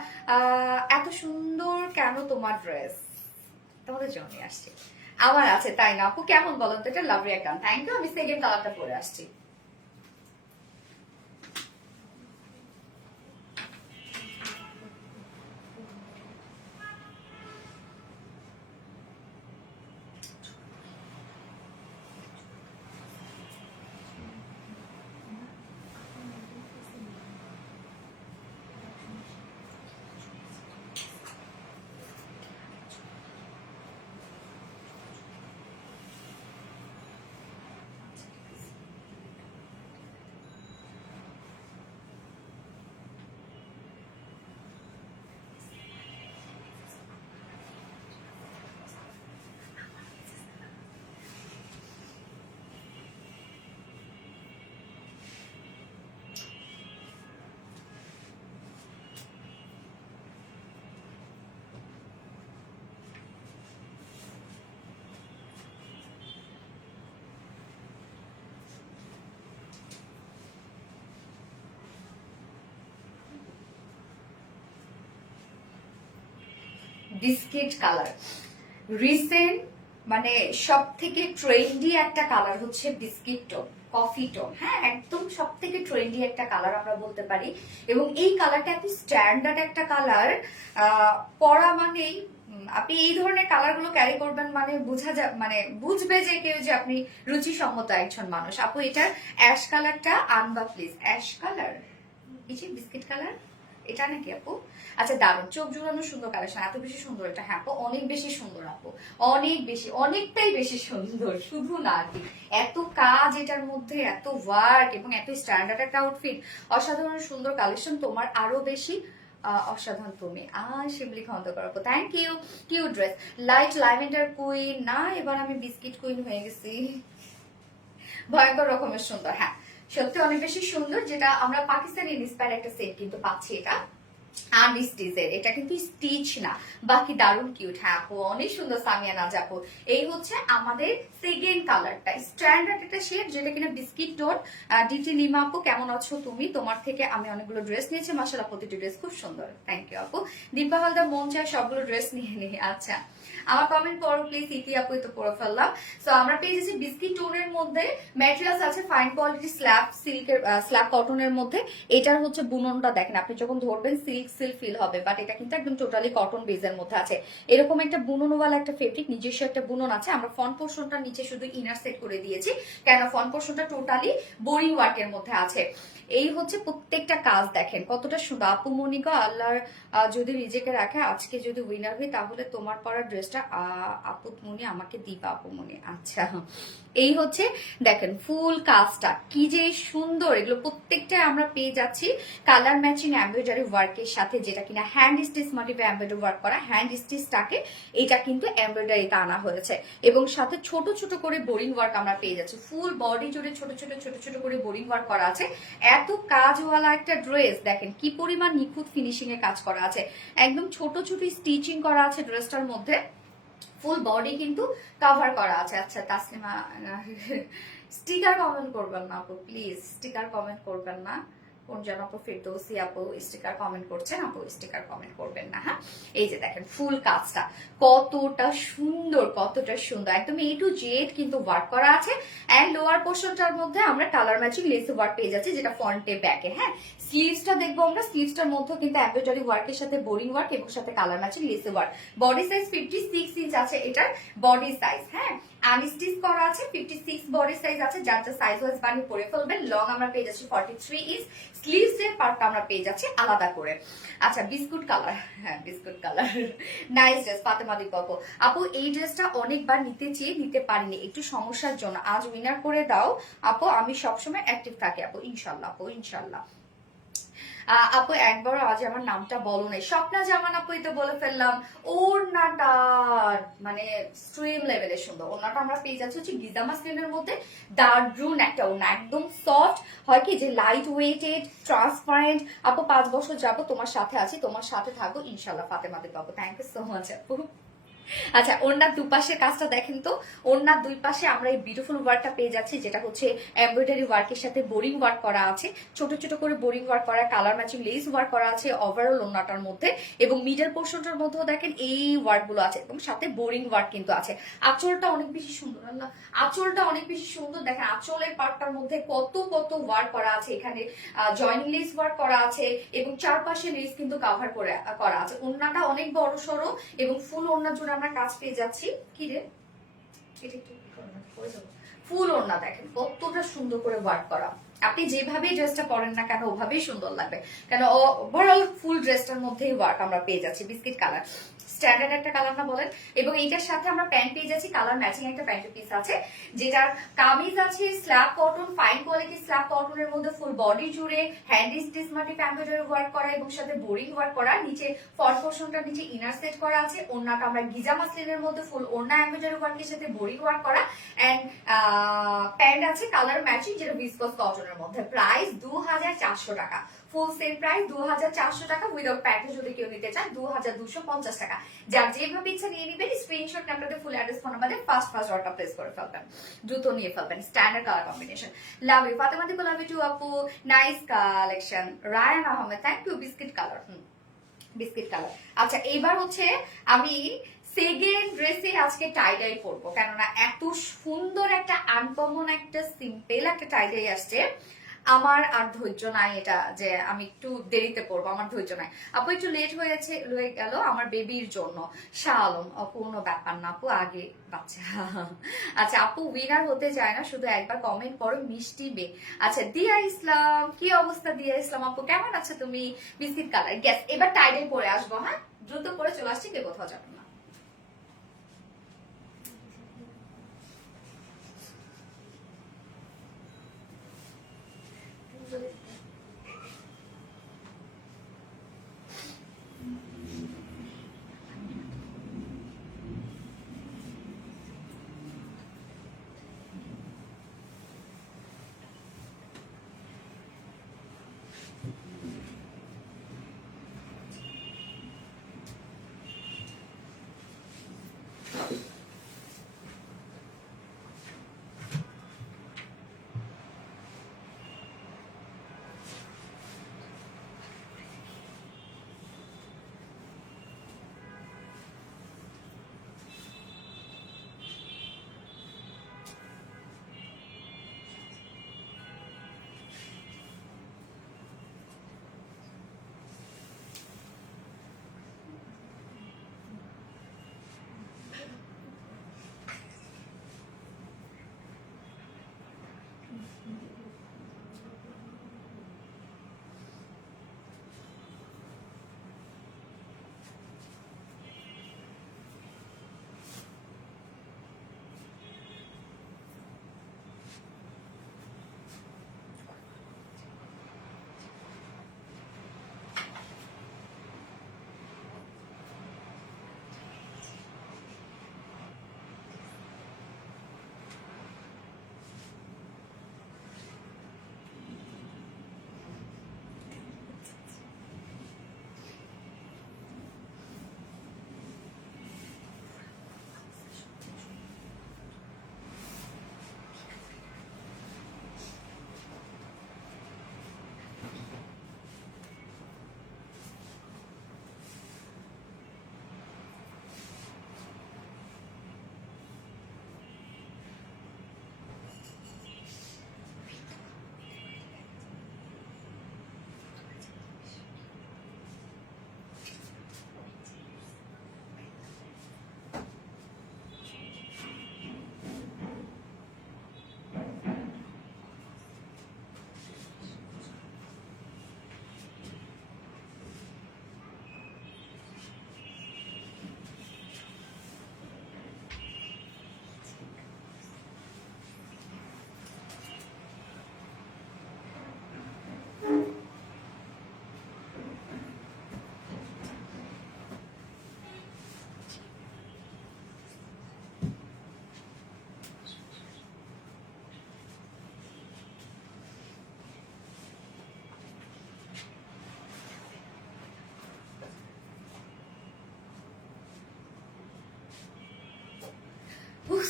এত সুন্দর কেন তোমার ড্রেস? তোমাদের জন্য আসছে, আমার আছে তাই না আপু? কেমন বলেন তো? এটা লাভলি একটা, থ্যাংক ইউ। আমি সেকেন্ড কালারটা পরে আসছি। Biscuit colour. রিসেন্ট মানে সব থেকে ট্রেন্ডি একটা কালার হচ্ছে বিস্কিট টোন, কফি টোন। হ্যাঁ, একদম সব থেকে ট্রেন্ডি একটা কালার আমরা বলতে পারি। এবং এই কালারটা এত স্ট্যান্ডার্ড একটা কালার, পরা মানেই আপনি এই ধরনের কালার গুলো ক্যারি করবেন মানে মানে বুঝবে যে কেউ যে আপনি রুচিসম্মত একজন মানুষ। আপু এটার অ্যাশ কালারটা আনবা প্লিজ। অ্যাশ কালার, এই যে বিস্কিট কালার, এটা নাকি আপু? আচ্ছা দারুণ, চোখ জুড়ানো সুন্দর কালেকশন, এত বেশি সুন্দর এটা। হ্যাঁ আপু অনেক বেশি সুন্দর আপু, অনেক বেশি, অনেকটাই বেশি সুন্দর, শুধু না আর কি। এত কাজ এটার মধ্যে, এত ওয়ার্ক এবং এত স্ট্যান্ডার্ড একটা আউটফিট, অসাধারণ সুন্দর কালেকশন। তোমার আরো বেশি অসাধারণ তুমি। শিবলি খন্দকার আপু, থ্যাংক ইউ। কিউ ড্রেস, লাইট ল্যাভেন্ডার কুইন না, এবার আমি বিস্কিট কুইন হয়ে গেছি। ভয়ঙ্কর রকমের সুন্দর, হ্যাঁ সত্যি অনেক বেশি সুন্দর। যেটা আমরা পাকিস্তানি ইন্সপায়ার একটা সেট কিন্তু পাচ্ছি, এটা আনস্টিচের, এটা কিন্তু স্টিচ না, বাকি দারুণ কিউট। হ্যাঁ আপু অনেক সুন্দর সামিয়া নাজ আপু। এই হচ্ছে আমাদের সেকেন্ড কালারটা, স্ট্যান্ডার্ড একটা শেড যেটা কিনা বিস্কিট টোন। ডিটি লিমা আপু কেমন আছো তুমি? তোমার থেকে আমি অনেকগুলো ড্রেস নিয়েছি, মাশাআল্লাহ প্রতিটি ড্রেস খুব সুন্দর, থ্যাংক ইউ আপু। দীপা হালদার মন চায় সবগুলো ড্রেস নিয়ে নিয়ে। আচ্ছা আমার কমেন্ট পড়ো প্লিজ। ইতি আপু তো পড়ে ফেললাম। সো আমরা পেয়ে যাচ্ছি বিস্কিট টোনের মধ্যে, ম্যাটেরিয়ালস আছে ফাইন কোয়ালিটি স্ল্যাব সিল্কের, স্ল্যাব কটনের মধ্যে। এটার হচ্ছে বুননটা দেখেন, আপনি যখন ধরবেন সিল্ক ফিল হবে, বাট এটা কিন্তু একদম টোটালি কটন বেজের মধ্যে আছে। এরকম একটা বুননওয়ালা একটা ফেব্রিক, নিজস্ব একটা বুনন আছে। আমরা ফ্রন্ট পোর্শনটা নিচে শুধু ইনার সেট করে দিয়েছি, কেন ফ্রন্ট পোর্শনটা টোটালি বোরিং ওয়ার্কের মধ্যে আছে। এই হচ্ছে প্রত্যেকটা কাজ দেখেন কতটা সুন্দর। আপু মনিকা আল্লাহর যদি রিজেকে রাখে, আজকে যদি উইনার হই তাহলে তোমার পরা ড্রেসটা আপু মনি আমাকে দিবা আপু মনি। আচ্ছা এই হচ্ছে দেখেন ফুল কাজটা কি যে সুন্দর, এগুলো প্রত্যেকটা আমরা পেয়ে যাচ্ছি কালার ম্যাচিং এমব্রয়ডারি ওয়ার্কের সাথে, যেটা কিনা হ্যান্ড স্টিচ মোটিভে এমব্রয়ডারি ওয়ার্ক করা। হ্যান্ড স্টিচটাকে এটা কিন্তু এমব্রয়ডারিতে আনা হয়েছে, এবং সাথে ছোট ছোট করে বোরিং ওয়ার্ক আমরা পেয়ে যাচ্ছি। ফুল বডি জুড়ে ছোট ছোট করে বোরিং ওয়ার্ক করা আছে। এত কাজওয়ালা একটা ড্রেস দেখেন কি পরিমাণ নিখুঁত ফিনিশিং এ কাজ করা আছে, একদম ছোট ছোট স্টিচিং করা আছে ড্রেসটার মধ্যে। ফুল বডি কিন্তু কভার করা আছে। আচ্ছা তাসলিমা স্টিকার কমেন্ট করবেন না আপু প্লিজ, স্টিকার কমেন্ট করবেন না। কোন যেন আপু ফিরদৌসি আপু স্টিকার কমেন্ট করছেন, আপু স্টিকার কমেন্ট করবেন না। হ্যাঁ এই যে দেখেন ফুল কাজটা কতটা সুন্দর, কতটা সুন্দর, একদম এ টু জেড কিন্তু ওয়ার্ক করা আছে। এন্ড লোয়ার পোর্শনটার মধ্যে আমরা কালার ম্যাচিং লেস ওয়ার্ক পেয়ে যাচ্ছি, যেটা ফ্রন্টে ব্যাকে। হ্যাঁ স্লিভসটা দেখবো আমরা, স্লিভসটার মধ্যে কিন্তু এমব্রয়ডারি ওয়ার্কের সাথে বোরিং ওয়ার্ক এবং সাথে colour matching less work. Body size 56 inch আছে এটার বডি সাইজ। হ্যাঁ আনস্টিচ করা আছে, 56 বডি সাইজ আছে, যার যা সাইজ ওয়াইজ বানিয়ে পরে ফেলবেন। লং আমরা পেয়ে যাচ্ছি 43 ইঞ্চ, স্লিভস এর পার্টটা আমরা পেয়ে যাচ্ছি আলাদা করে। আচ্ছা বিস্কুট কালার, হ্যাঁ biscuit colour, nice dress Fatema Dip আপু। আপু এই ড্রেসটা অনেকবার নিতে চেয়ে নিতে পারিনি একটু সমস্যার জন্য, আজ উইনার করে দাও আপু, আমি সবসময় অ্যাক্টিভ থাকি আপু ইনশাল্লাহ। আপু ইনশাল্লাহ। আপু একবারও আজ আমার নামটা বলো নাই, স্বপ্না জামান আপু তো বলে ফেললাম। ওড়নাটা মানে স্ট্রিম লেভেলের সুন্দর, ওড়নাটা আমরা পেয়ে যাচ্ছি হচ্ছে গিজামা স্কিনের মধ্যে। দারুন একটা ওড়না, একদম সফট, হয় কি যে লাইট ওয়েটেড ট্রান্সপারেন্ট। আপু 5 বছর যাবো তোমার সাথে আছি, তোমার সাথে থাকবো ইনশাল্লাহ ফাতেমা দীপ আপু, থ্যাংক ইউ সো মাচ আপু। আচ্ছা ওড়নার দুপাশের কাজটা দেখেন তো, ওড়নার দুই পাশে আমরা এই বিউটিফুল ওয়ার্কটা পেয়ে যাচ্ছি, যেটা হচ্ছে এমব্রয়ডারি ওয়ার্কের সাথে বোরিং ওয়ার্ক করা আছে, ছোট ছোট করে বোরিং ওয়ার্ক করা, কালার ম্যাচিং লেস ওয়ার্ক করা আছে ওভারঅল ওড়নাটার মধ্যে। এবং মিডল পোর্শনটার মধ্যেও দেখেন এই ওয়ার্ক গুলো আছে, এবং সাথে বোরিং ওয়ার্ক কিন্তু আছে। আঁচলটা অনেক বেশি সুন্দর, আল্লাহ আঁচলটা অনেক বেশি সুন্দর। দেখেন আঁচলের পার্টটার মধ্যে কত কত ওয়ার্ক করা আছে, এখানে জয়েনিং লেস ওয়ার্ক করা আছে, এবং চারপাশে লেস কিন্তু কভার করে করা আছে। ওড়নাটা অনেক বড় সড়ো, এবং ফুল ওড়না জুড়ে আমরা কাজ পেয়ে যাচ্ছি। কি রে ফুল ওড়না দেখেন কতটা সুন্দর করে ওয়ার্ক করা, আপনি যেভাবেই ড্রেসটা পরেন না কেন ওভাবেই সুন্দর লাগবে, কেন ওভারঅল ফুল ড্রেসটার মধ্যেই ওয়ার্ক আমরা পেয়ে যাচ্ছি। বিস্কিট কালার স্ট্যান্ডার্ড একটা কালার না বলেন। এবং এইটার সাথে আমরা প্যান্ট পেয়ে যাচ্ছি, কালার ম্যাচিং একটা প্যান্টের পিস আছে, যেটার কামিজ আছে slub cotton, fine quality slub কটনের মধ্যে ফুল বডি জুড়ে hand stitch motif embroidery work করা, এবং সাথে বোরিং ওয়ার্ক করা। নিচে ফ্রন্ট পোর্শনটা নিচে ইনার সেট করা আছে। ওড়নাটা আমরা গিজামা স্লিনের মধ্যে ফুল ওড়না এমব্রয়ডারি ওয়ার্কের সাথে বোরিং ওয়ার্ক করা। এন্ড প্যান্ট আছে কালার ম্যাচিং, যেটা ভিসকস কটনের মধ্যে। প্রাইস 2400 টাকা, ফুল সেল প্রাইস 2400 টাকা। উইদাউট প্যাকেজ যদি কেউ নিতে চান 2250 টাকা। যার যেভাবে ইচ্ছা নিয়ে নিবেন, স্ক্রিনশট আপনাকে ফুল অ্যাড্রেস ফোন নাম্বারে ফার্স্ট অর্ডার প্লেস করে ফেলবেন, দ্রুত নিয়ে ফেলবেন। Standard colour combination, love you Fatema Dip, love you too আপু, nice collection. Rayan Ahmed thank you. Biscuit colour biscuit colour. আচ্ছা এইবার হচ্ছে আমি সেকেন্ড ড্রেসে আজকে টাই ডাই পরবো, কেননা এত সুন্দর একটা আনকমন একটা সিম্পল একটা টাই ডাই আসছে, আমার আর ধৈর্য নাই এটা যে আমি একটু দেরিতে পড়বো, আমার ধৈর্য নাই। আপু একটু লেট হয়েছে হয়ে গেল আমার বেবির জন্য। শাহ আলম, কোনো ব্যাপার না আপু, আগে বাচ্চা। আচ্ছা আপু উইনার হতে চায় না, শুধু একবার কমেন্ট করো মিষ্টি বে। আচ্ছা দিয়া ইসলাম, কি অবস্থা দিয়া ইসলাম আপু, কেমন আছো তুমি? Biscuit colour, gas. এবার টাইডাই পরে আসবো, হ্যাঁ দ্রুত করে চলে আসছি, কেউ কোথাও যাবে না।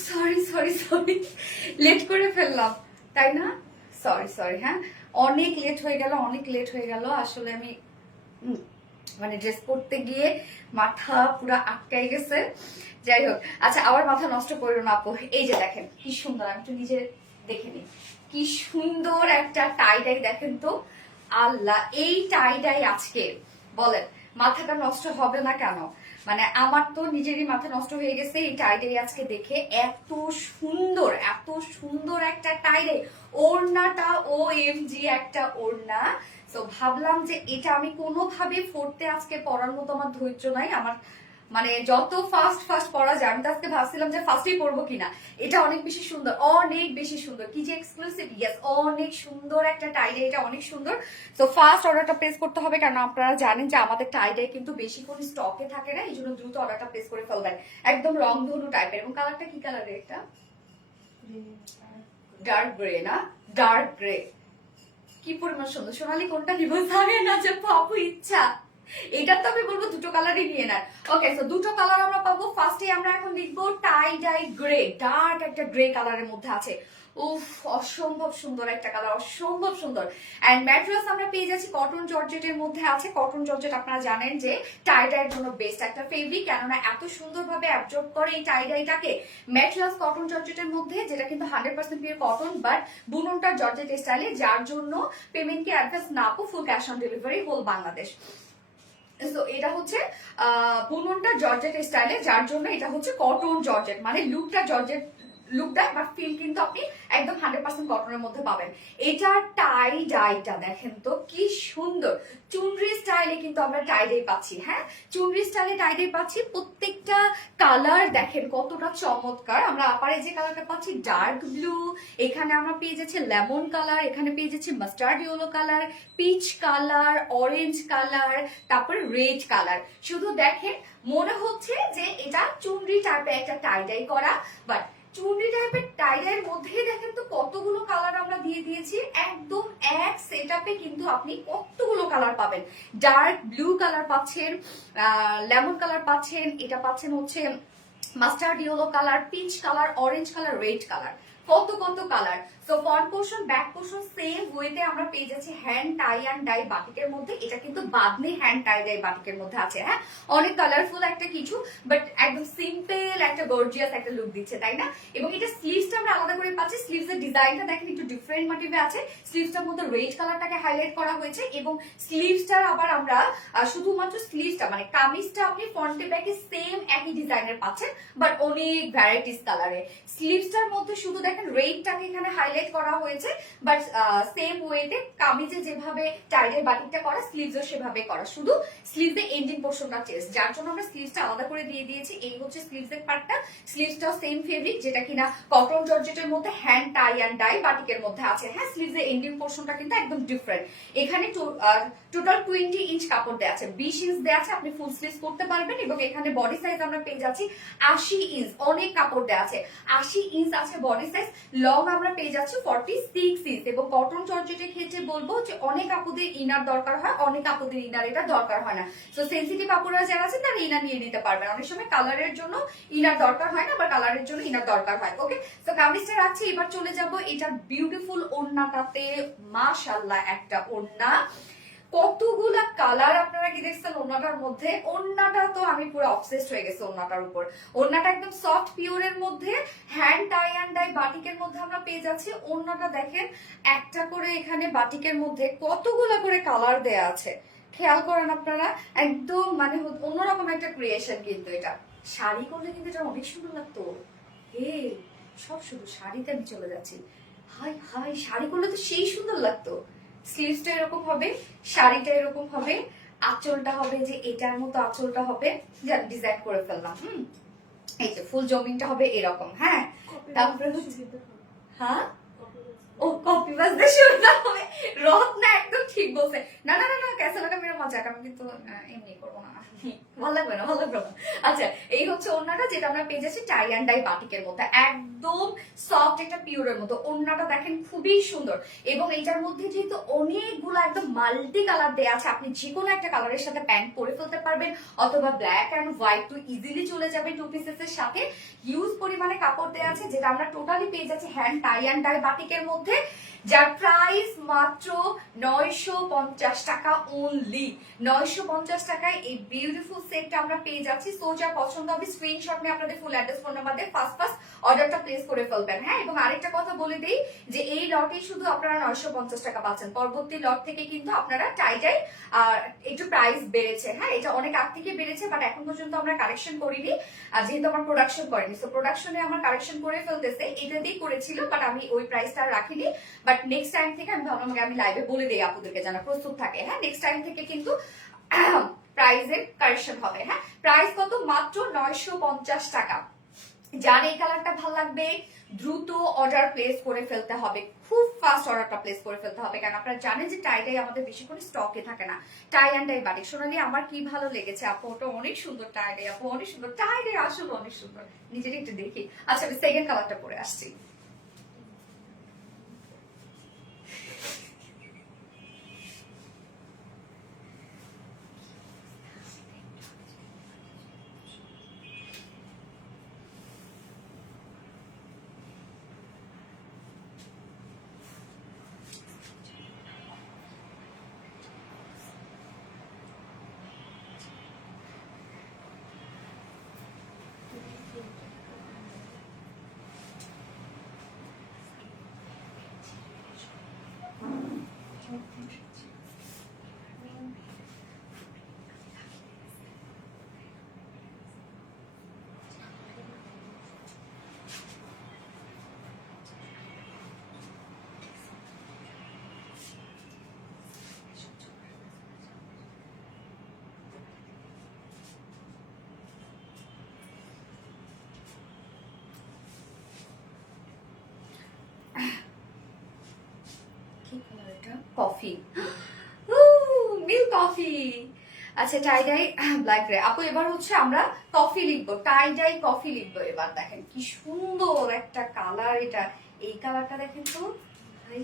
সরি সরি সরি, লেট করে ফেললাম তাই না? সরি সরি, হ্যাঁ অনেক লেট হয়ে গেল, অনেক লেট হয়ে গেল। আসলে আমি মানে ড্রেস পরতে গিয়ে মাথা পুরো আটকাই গেছে। যাই হোক, আচ্ছা আবার মাথা নষ্ট করো না আপু। এই যে দেখেন কি সুন্দর, আমি একটু নিজে দেখে নিই, কি সুন্দর একটা টাই ডাই দেখেন তো। আল্লাহ, এই টাই ডাই আজকে বলেন মাথাটা নষ্ট হবে না কেন? মানে আমার তো নিজেরই মাথা নষ্ট হয়ে গেছে এই টাইডাই আজকে দেখে। এত সুন্দর, এত সুন্দর একটা টাইডাই, ওড়নাটা ও এমজি একটা ওড়না। তো ভাবলাম যে এটা আমি কোনোভাবে পড়তে আজকে পড়ার মতো আমার ধৈর্য নাই। আমার মানে যত ফাস্ট ফাস্ট পড়া যায়, আমি তো আজকে ভাবছিলাম যে ফার্স্টেই পড়বো কিনা। এটা অনেক বেশি সুন্দর, অনেক বেশি সুন্দর, কি যে এক্সক্লুসিভ। ইয়েস, অনেক সুন্দর একটা টাইডাই, এটা অনেক সুন্দর। তো ফার্স্ট অর্ডারটা প্লেস করতে হবে, কারণ আপনারা জানেন যে আমাদের টাইডাই কিন্তু বেশিক্ষণ স্টকে থাকে না, এই জন্য দ্রুত অর্ডারটা প্লেস করে ফেলবেন। একদম রংধনু টাইপের। এবং কালারটা কি কালারের? এটা ডার্ক গ্রে না? ডার্ক গ্রে, কি পরিমাণ সুন্দর। সোনালি কোনটা নিব জানে না যে পাবো, ইচ্ছা। এটা তো আমি বলবো দুটো কালারই নিয়ে নেন। ওকে, তো দুটো কালার আমরা পাবো। ফার্স্টে আমরা এখন লিখবো টাই ডাই গ্রে, ডার্ক একটা গ্রে কালারের মধ্যে আছে। উফ, অসম্ভব সুন্দর একটা কালার, অসম্ভব সুন্দর। এন্ড ম্যাটেরিয়ালস আমরা পেয়ে যাচ্ছি কটন জর্জেটের মধ্যে আছে। কটন জর্জেট আপনারা জানেন যে টাই ডাইয়ের জন্য বেস্ট একটা ফেব্রিক, কেননা এত সুন্দরভাবে অ্যাবজর্ব করে এই টাই ডাইটাকে। ম্যাটেরিয়ালস কটন জর্জেটের মধ্যে, যেটা কিন্তু 100% পিওর কটন, বাট বুননটা জর্জেট স্টাইলে, যার জন্য পেমেন্টকে অ্যাডভান্স না আপু, full cash on delivery whole Bangladesh. তো এটা হচ্ছে বুননটা জর্জেট স্টাইলে, যার জন্য এটা হচ্ছে কটন জর্জেট, মানে লুকটা জর্জেট লুকটা, বাট ফিল কিন্তু আপনি একদম 100% কটনের মধ্যে পাবেন। এটা টাই ডাইটা দেখেন তো কি সুন্দর, চুনরি স্টাইলে কিন্তু আমরা টাই ডাই পাচ্ছি। হ্যাঁ, চুনরি স্টাইলে টাই ডাই পাচ্ছি। প্রত্যেকটা কালার দেখেন কতটা চমৎকার। আমরা আপারে যে কালারটা পাচ্ছি ডার্ক ব্লু, এখানে আমরা পেয়ে যাচ্ছি লেমন কালার, এখানে পেয়ে যাচ্ছি mustard yellow colour, peach colour, orange colour, তারপরে রেড কালার। শুধু দেখেন মনে হচ্ছে যে এটা চুনরি টাইপের একটা টাই ডাই করা, বাট চুনরি টাইপের টাইডাইয়ের মধ্যেই দেখেন তো কতগুলো কালার আমরা দিয়ে দিয়েছি। একদম এক সেটআপে কিন্তু আপনি কতগুলো কালার পাবেন। ডার্ক ব্লু কালার পাচ্ছেন, লেমন কালার পাচ্ছেন, এটা পাচ্ছেন হচ্ছে mustard yellow colour, peach colour, orange colour, red colour, কত কত colour. So front portion back portion same ওয়েতে আমরা পেয়ে যাচ্ছি হ্যান্ড টাই অ্যান্ড ডাই বাটিকের মধ্যে। এটা কিন্তু বাদনি হ্যান্ড টাই ডাই বাটিকের মধ্যে আছে। হ্যাঁ, অনেক কালারফুল একটা কিছু, বাট একদম সিম্পল একটা গর্জিয়াস একটা লুক দিচ্ছে, তাই না? এবং এটা স্লিভসটা আমরা আলাদা করে পাচ্ছি। স্লিভস এর ডিজাইনটা দেখেন একটু ডিফারেন্ট মোটিভে আছে। স্লিভসটার মধ্যে রেড কালারটাকে হাইলাইট করা হয়েছে, এবং স্লিভসটার আবার আমরা শুধুমাত্র স্লিভসটা মানে কামিজটা আপনি ফ্রন্টে ব্যাকে সেম একই ডিজাইনের পাচ্ছেন, বাট অনেক ভ্যারাইটিস কালারে। স্লিভসটার মধ্যে শুধু দেখেন রেডটাকে এখানে হাইলাইট করা হয়েছে, বাট সেম ওয়েতে কামিজে যেভাবে টাইডের বাটিকটা করা, স্লিভসও সেভাবে করা, শুধু স্লিভসে এন্ডিং পোর্শনটা চেঞ্জ, যার জন্য আমরা স্লিভসটা আলাদা করে দিয়ে দিয়েছি। এই হচ্ছে স্লিভসের পার্টটা। স্লিভসটাও সেম ফেব্রিক, যেটা কিনা কটন জর্জেটের মধ্যে হ্যান্ড টাই অ্যান্ড ডাই বাটিকের মধ্যে আছে। হ্যাঁ, স্লিভসের এন্ডিং পোর্শনটা কিন্তু একদম ডিফারেন্ট। এখানে টোটাল 20 ইঞ্চ কাপড় দেওয়া আছে, 20 ইঞ্চ দেওয়া আছে, আপনি ফুল স্লিভস করতে পারবেন। এবং এখানে বডি সাইজ আমরা পেয়ে যাচ্ছি 80 ইঞ্চ, অনেক কাপড় দেওয়া আছে, 80 ইঞ্চ আছে বডি সাইজ। লং আমরা পেয়ে যাচ্ছি 46 ইঞ্চ। এবং কটন জর্জেটের ক্ষেত্রে বলবো যে অনেক আপুদের ইনার দরকার হয়, অনেক আপুদের ইনার এটা দরকার হয় না। সো সেন্সিটিভ আপুরা যারা আছে তারা ইনার নিয়ে নিতে পারবেন। অনেক সময় কালারের জন্য ইনার দরকার হয় না, বা কালারের জন্য ইনার দরকার হয়। ওকে, তো কামিজটা রাখছি, এবার চলে যাব এটা বিউটিফুল ওড়নাটাতে। মাশাআল্লাহ একটা ওড়না, কতগুলা কালার আপনারা কি দেখছেন ওড়নাটার মধ্যে। ওড়নাটা তো আমি পুরো অবসেসড হয়ে গেছি ওড়নাটার উপর। ওড়নাটা একদম সফট পিওরের মধ্যে হ্যান্ড টাই অ্যান্ড ডাই বাটিকের মধ্যে আমরা পেয়ে যাচ্ছি। ওড়নাটা দেখেন একটা করে এখানে বাটিকের মধ্যে কতগুলা করে কালার দেয়া আছে, খেয়াল করেন আপনারা। একদম মানে অন্যরকম একটা ক্রিয়েশন কিন্তু এটা। শাড়ি করলে কিন্তু এটা অনেক সুন্দর লাগতো। এই সব শুধু শাড়িতে আমি চলে যাচ্ছি। হাই হাই, শাড়ি করলে তো সেই সুন্দর লাগতো। স্লিভসটা এরকম হবে, শাড়িটা এরকম হবে, আঁচলটা হবে যে এটার মতো আঁচলটা হবে, ডিজাইন করে ফেললাম। এই যে ফুল জমিংটা হবে এরকম। হ্যাঁ, তারপরে হ্যাঁ ও কপি বাজতে শুনতে হবে। রথ না, একদম ঠিক বলছে। না না না না, ক্যাসেলাটা মেরে মজা, আমি কিন্তু এমনি করবো না, ভালো লাগবে না, ভালো লাগবে না। আচ্ছা, এই হচ্ছে ওড়নাটা, যেটা আমরা পেয়ে যাচ্ছি টাই অ্যান্ড ডাই বাটিকের মধ্যে, একদম সফট একটা পিওরের মতো। ওড়নাটা দেখেন খুবই সুন্দর, এবং এটার মধ্যে যেহেতু অনেকগুলো একদম মাল্টি কালার দেওয়া আছে, আপনি যে কোনো একটা কালারের সাথে প্যান্ট পরে ফেলতে পারবেন, অথবা ব্ল্যাক অ্যান্ড হোয়াইট তো ইজিলি চলে যাবে টু পিসেস এর সাথে। হিউজ পরিমাণে কাপড় দেওয়া আছে, যেটা আমরা টোটালি পেয়ে যাচ্ছি হ্যান্ড টাই অ্যান্ড ডাই বাটিকের মধ্যে, যার প্রাইস মাত্র 950 টাকা অনলি। 950 টাকায় এই বিউটিফুল সেটটা আমরা পেয়ে যাচ্ছি। সো যা পছন্দ হবে স্ক্রিনশট নিয়ে আপনাদের ফুল অ্যাড্রেস ফোন নাম্বার দিয়ে ফার্স্ট অর্ডারটা প্লেস করে ফেলবেন। হ্যাঁ, এবং আরেকটা কথা বলে দেই যে এই লটেই শুধু আপনারা 950 টাকা পাচ্ছেন। পরবর্তী লট থেকে কিন্তু আপনারা টাইটাই একটু প্রাইস বেড়েছে। হ্যাঁ, এটা অনেক আগ থেকে বেড়েছে, বাট এখন পর্যন্ত আমরা কারেকশন করিনি, যেহেতু আমার প্রোডাকশন করেনি। সো প্রোডাকশনে আমার কারেকশন করে ফেলতেছে, এটা দিয়েই করেছিল, বাট আমি ওই প্রাইসটা রাখিনি। বাট নেক্সট টাইম থেকে আমি ভাবলাম আমি লাইভে বলে দিই আপুদেরকে যেন প্রস্তুত থাকে। হ্যাঁ, নেক্সট টাইম থেকে কিন্তু প্রাইসের কারেকশন হবে। হ্যাঁ, প্রাইস কত? মাত্র 950 টাকা। যার এই কালারটা ভালো লাগবে দ্রুত অর্ডার প্লেস করে ফেলতে হবে, খুব ফাস্ট অর্ডারটা প্লেস করে ফেলতে হবে, কারণ আপনারা জানেন যে টাইটাই আমাদের বেশিক্ষণ স্টকে থাকে না। টাই অ্যান্ড ডাই বাটিক সোনালি আমার কি ভালো লেগেছে আপু, ওটা অনেক সুন্দর। টাইডাই আপু অনেক সুন্দর, টাইডাই আসলে অনেক সুন্দর, নিজের একটু দেখি। আচ্ছা, আমি সেকেন্ড কালারটা পরে আসছি। Coffee, milk coffee. আচ্ছা টাই ডাই ব্ল্যাক গ্রে আপু, এবার হচ্ছে আমরা কফি লিখবো, টাই ডাই কফি লিখবো। এবার দেখেন কি সুন্দর একটা কালার এটা, এই কালারটা দেখেন তো ভাই,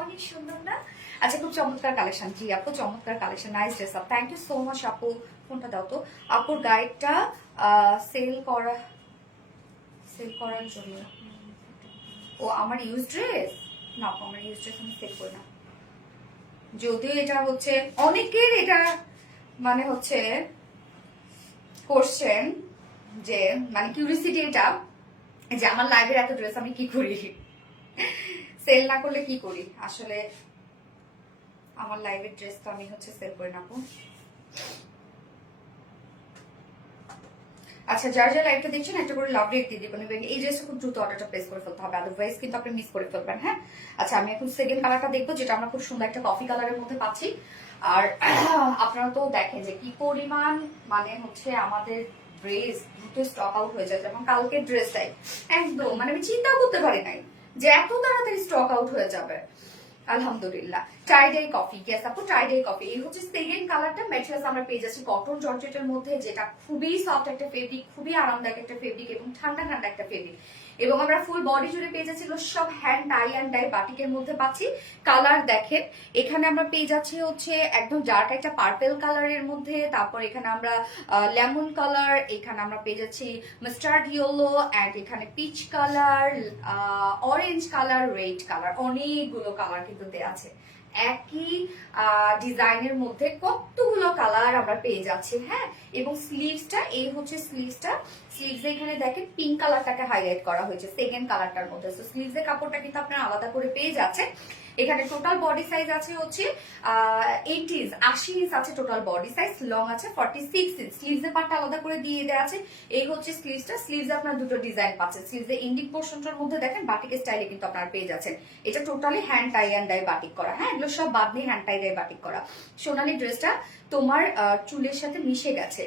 অনেক সুন্দর না? আচ্ছা খুব চমৎকার কালেকশন। জি আপু চমৎকার collection, nice dress up, thank you so much আপু। ফোনটা দাও তো। আপুর গাইডটা সেল করার জন্য। ও আমার ইউজ ড্রেস না আপু, আমার ইউজ ড্রেস আমি সেল করি না। যদিও এটা হচ্ছে অনেকের এটা মানে হচ্ছে কোশ্চেন, যে মানে কিউরিসিটি এটা, যে আমার লাইভের এত ড্রেস আমি কি করি, সেল না করলে কি করি। আসলে আমার লাইভের ড্রেস তো আমি হচ্ছে সেল করি না আপু। আচ্ছা যার যার লাইভটা দেখছেন একটা করে লাভ রেট দিয়ে দিবেন, এবং এই ড্রেসটা খুব দ্রুত অর্ডারটা প্লেস করে ফেলতে হবে, আদারওয়াইজ কিন্তু আপনি মিস করে ফেলবেন। হ্যাঁ আচ্ছা আমি এখন সেকেন্ড কালারটা দেখবো, যেটা আমরা খুব সুন্দর একটা কফি কালারের মধ্যে পাচ্ছি। আর আপনারা তো দেখেন যে কি পরিমাণ মানে হচ্ছে আমাদের ড্রেস দ্রুত স্টক আউট হয়ে যায়, যেমন কালকের ড্রেসটাই একদম মানে আমি চিন্তাও করতে পারি নাই যে এত তাড়াতাড়ি স্টক আউট হয়ে যাবে। আলহামদুলিল্লাহ। টাইডাই কফি, ইয়েস আপু টাইডাই কফি। এই হচ্ছে সেকেন্ড কালারটা, ম্যাটেরিয়ালস আমরা পেয়ে যাচ্ছি কটন জর্জেটের মধ্যে, যেটা খুবই সফট একটা ফেব্রিক, খুবই আরামদায়ক একটা ফেব্রিক এবং ঠান্ডা ঠান্ডা একটা ফেব্রিক। এবং আমরা ফুল বডি জুড়ে পেয়ে যাচ্ছি সব হ্যান্ড টাই অ্যান্ড ডাই বাটিকের মধ্যে পাচ্ছি। কালার দেখেন এখানে আমরা পেয়ে যাচ্ছি হচ্ছে একদম ডার্ক একটা পার্পেল কালারের মধ্যে, তারপর এখানে আমরা লেমন কালার, এখানে আমরা পেয়ে যাচ্ছি মাস্টার্ড ইয়েলো, অ্যান্ড এখানে peach colour, orange colour, red colour, অনেকগুলো কালার কিন্তু দেওয়া আছে। একই ডিজাইনের মধ্যে কতগুলো কালার আমরা পেয়ে যাচ্ছি। হ্যাঁ এবং স্লিভসটা, এই হচ্ছে স্লিভসটা, স্লিভস এখানে দেখেন পিঙ্ক কালারটাকে হাইলাইট করা হয়েছে সেকেন্ড কালারটার মধ্যে। সো স্লিভসের কাপড়টা কিন্তু আপনারা আলাদা করে পেয়ে যাচ্ছেন। এখানে টোটাল বডি সাইজ আছে হচ্ছে 80 ইঞ্চ আছে টোটাল বডি সাইজ, লং আছে 46 ইঞ্চ। স্লিভসের পার্টটা আলাদা করে দিয়ে দেওয়া আছে। এই হচ্ছে স্লিভসটা, স্লিভসে আপনারা দুটো ডিজাইন পাচ্ছেন। স্লিভসে ইন্ডিক পোর্শনটার মধ্যে দেখেন বাটিক স্টাইলে কিন্তু আপনারা পেয়ে যাচ্ছেন। এটা totally hand tie and dye batik করা। হ্যাঁ এগুলো সব বাদ দিয়ে হ্যান্ড টাই ডাই বাটিক করা। সোনালি ড্রেসটা তোমার চুলের সাথে মিশে গেছে।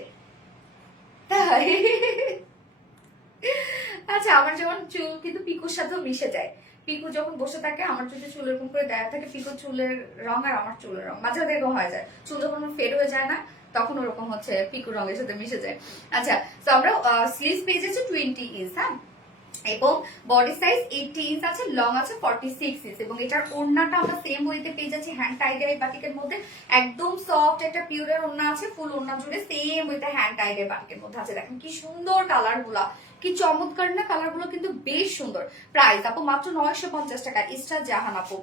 আচ্ছা আমার যেমন চুল কিন্তু পিকুর সাথেও মিশে যায়, পিকু যখন বসে থাকে আমার যদি চুল এরকম করে দেয়া থাকে, পিকুর চুলের রং আর আমার চুলের রং মাঝে মাঝে এরকম হয়ে যায়, চুল যখন ফেড হয়ে যায় না তখন ওরকম হচ্ছে পিকুর রঙের সাথে মিশে যায়। আচ্ছা তো আমরা স্লিভস পেয়ে যাচ্ছি 20 ইঞ্চ। হ্যাঁ এবং বডি সাইজ 80 ইঞ্চ আছে, লং আছে 46 ইঞ্চ। এবং এটার ওড়নাটা আমরা সেম ওয়েতে পেয়ে যাচ্ছি হ্যান্ড টাইডাই বাটিকের মধ্যে, একদম সফট একটা পিওরের ওড়না আছে, ফুল ওড়না জুড়ে সেম ওয়েতে হ্যান্ড টাইডাই বাটিকের মধ্যে আছে। দেখেন কি সুন্দর কালার গুলা, কি চমৎকার না কালার গুলো, কিন্তু বেশ সুন্দর। প্রাইস আপু মাত্র 950 টাকা। ইস্টার জাহান আপু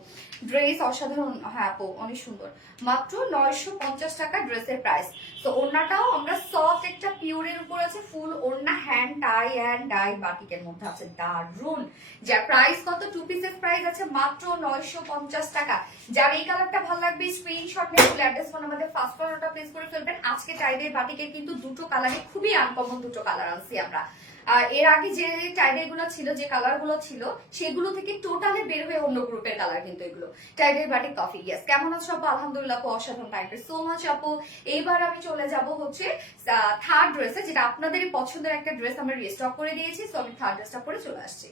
ড্রেস অসাধারণ, হ্যাঁ আপু অনেক সুন্দর, মাত্র 950 টাকা ড্রেসের প্রাইস। তো ওড়নাটাও আমরা সফট একটা পিওরের উপর আছে, ফুল ওড়না হ্যান্ড টাই অ্যান্ড ডাই বাটিকের মধ্যে আছে, দারুন। যার প্রাইস কত, টু পিসের প্রাইস আছে মাত্র 950 টাকা। যার এই কালারটা ভালো লাগবে স্ক্রিনশট নিয়ে ফুল অ্যাড্রেস ফোন আমাদের ফার্স্ট ফলোটা প্লেস করে ফেলবেন। আজকে টাইডের বাটিকের কিন্তু দুটো কালারে খুবই আনকমন দুটো কালার আনছি আমরা। এর আগে যে টাইডাই গুলো ছিল, যে কালার গুলো ছিল, সেগুলো থেকে টোটালি বের হয়ে অন্য গ্রুপের কালার কিন্তু এগুলো। টাইডাই বাটিক কফি, ইয়েস কেমন আছো আপু? আলহামদুলিল্লাহ আপু অসাধারণ, থ্যাংক ইউ সো মাচ আপু। এইবার আমি চলে যাব হচ্ছে থার্ড ড্রেসে, যেটা আপনাদের পছন্দের একটা ড্রেস আমরা রিস্টক করে দিয়েছি। সো আমি থার্ড ড্রেসটা পরে চলে আসছি।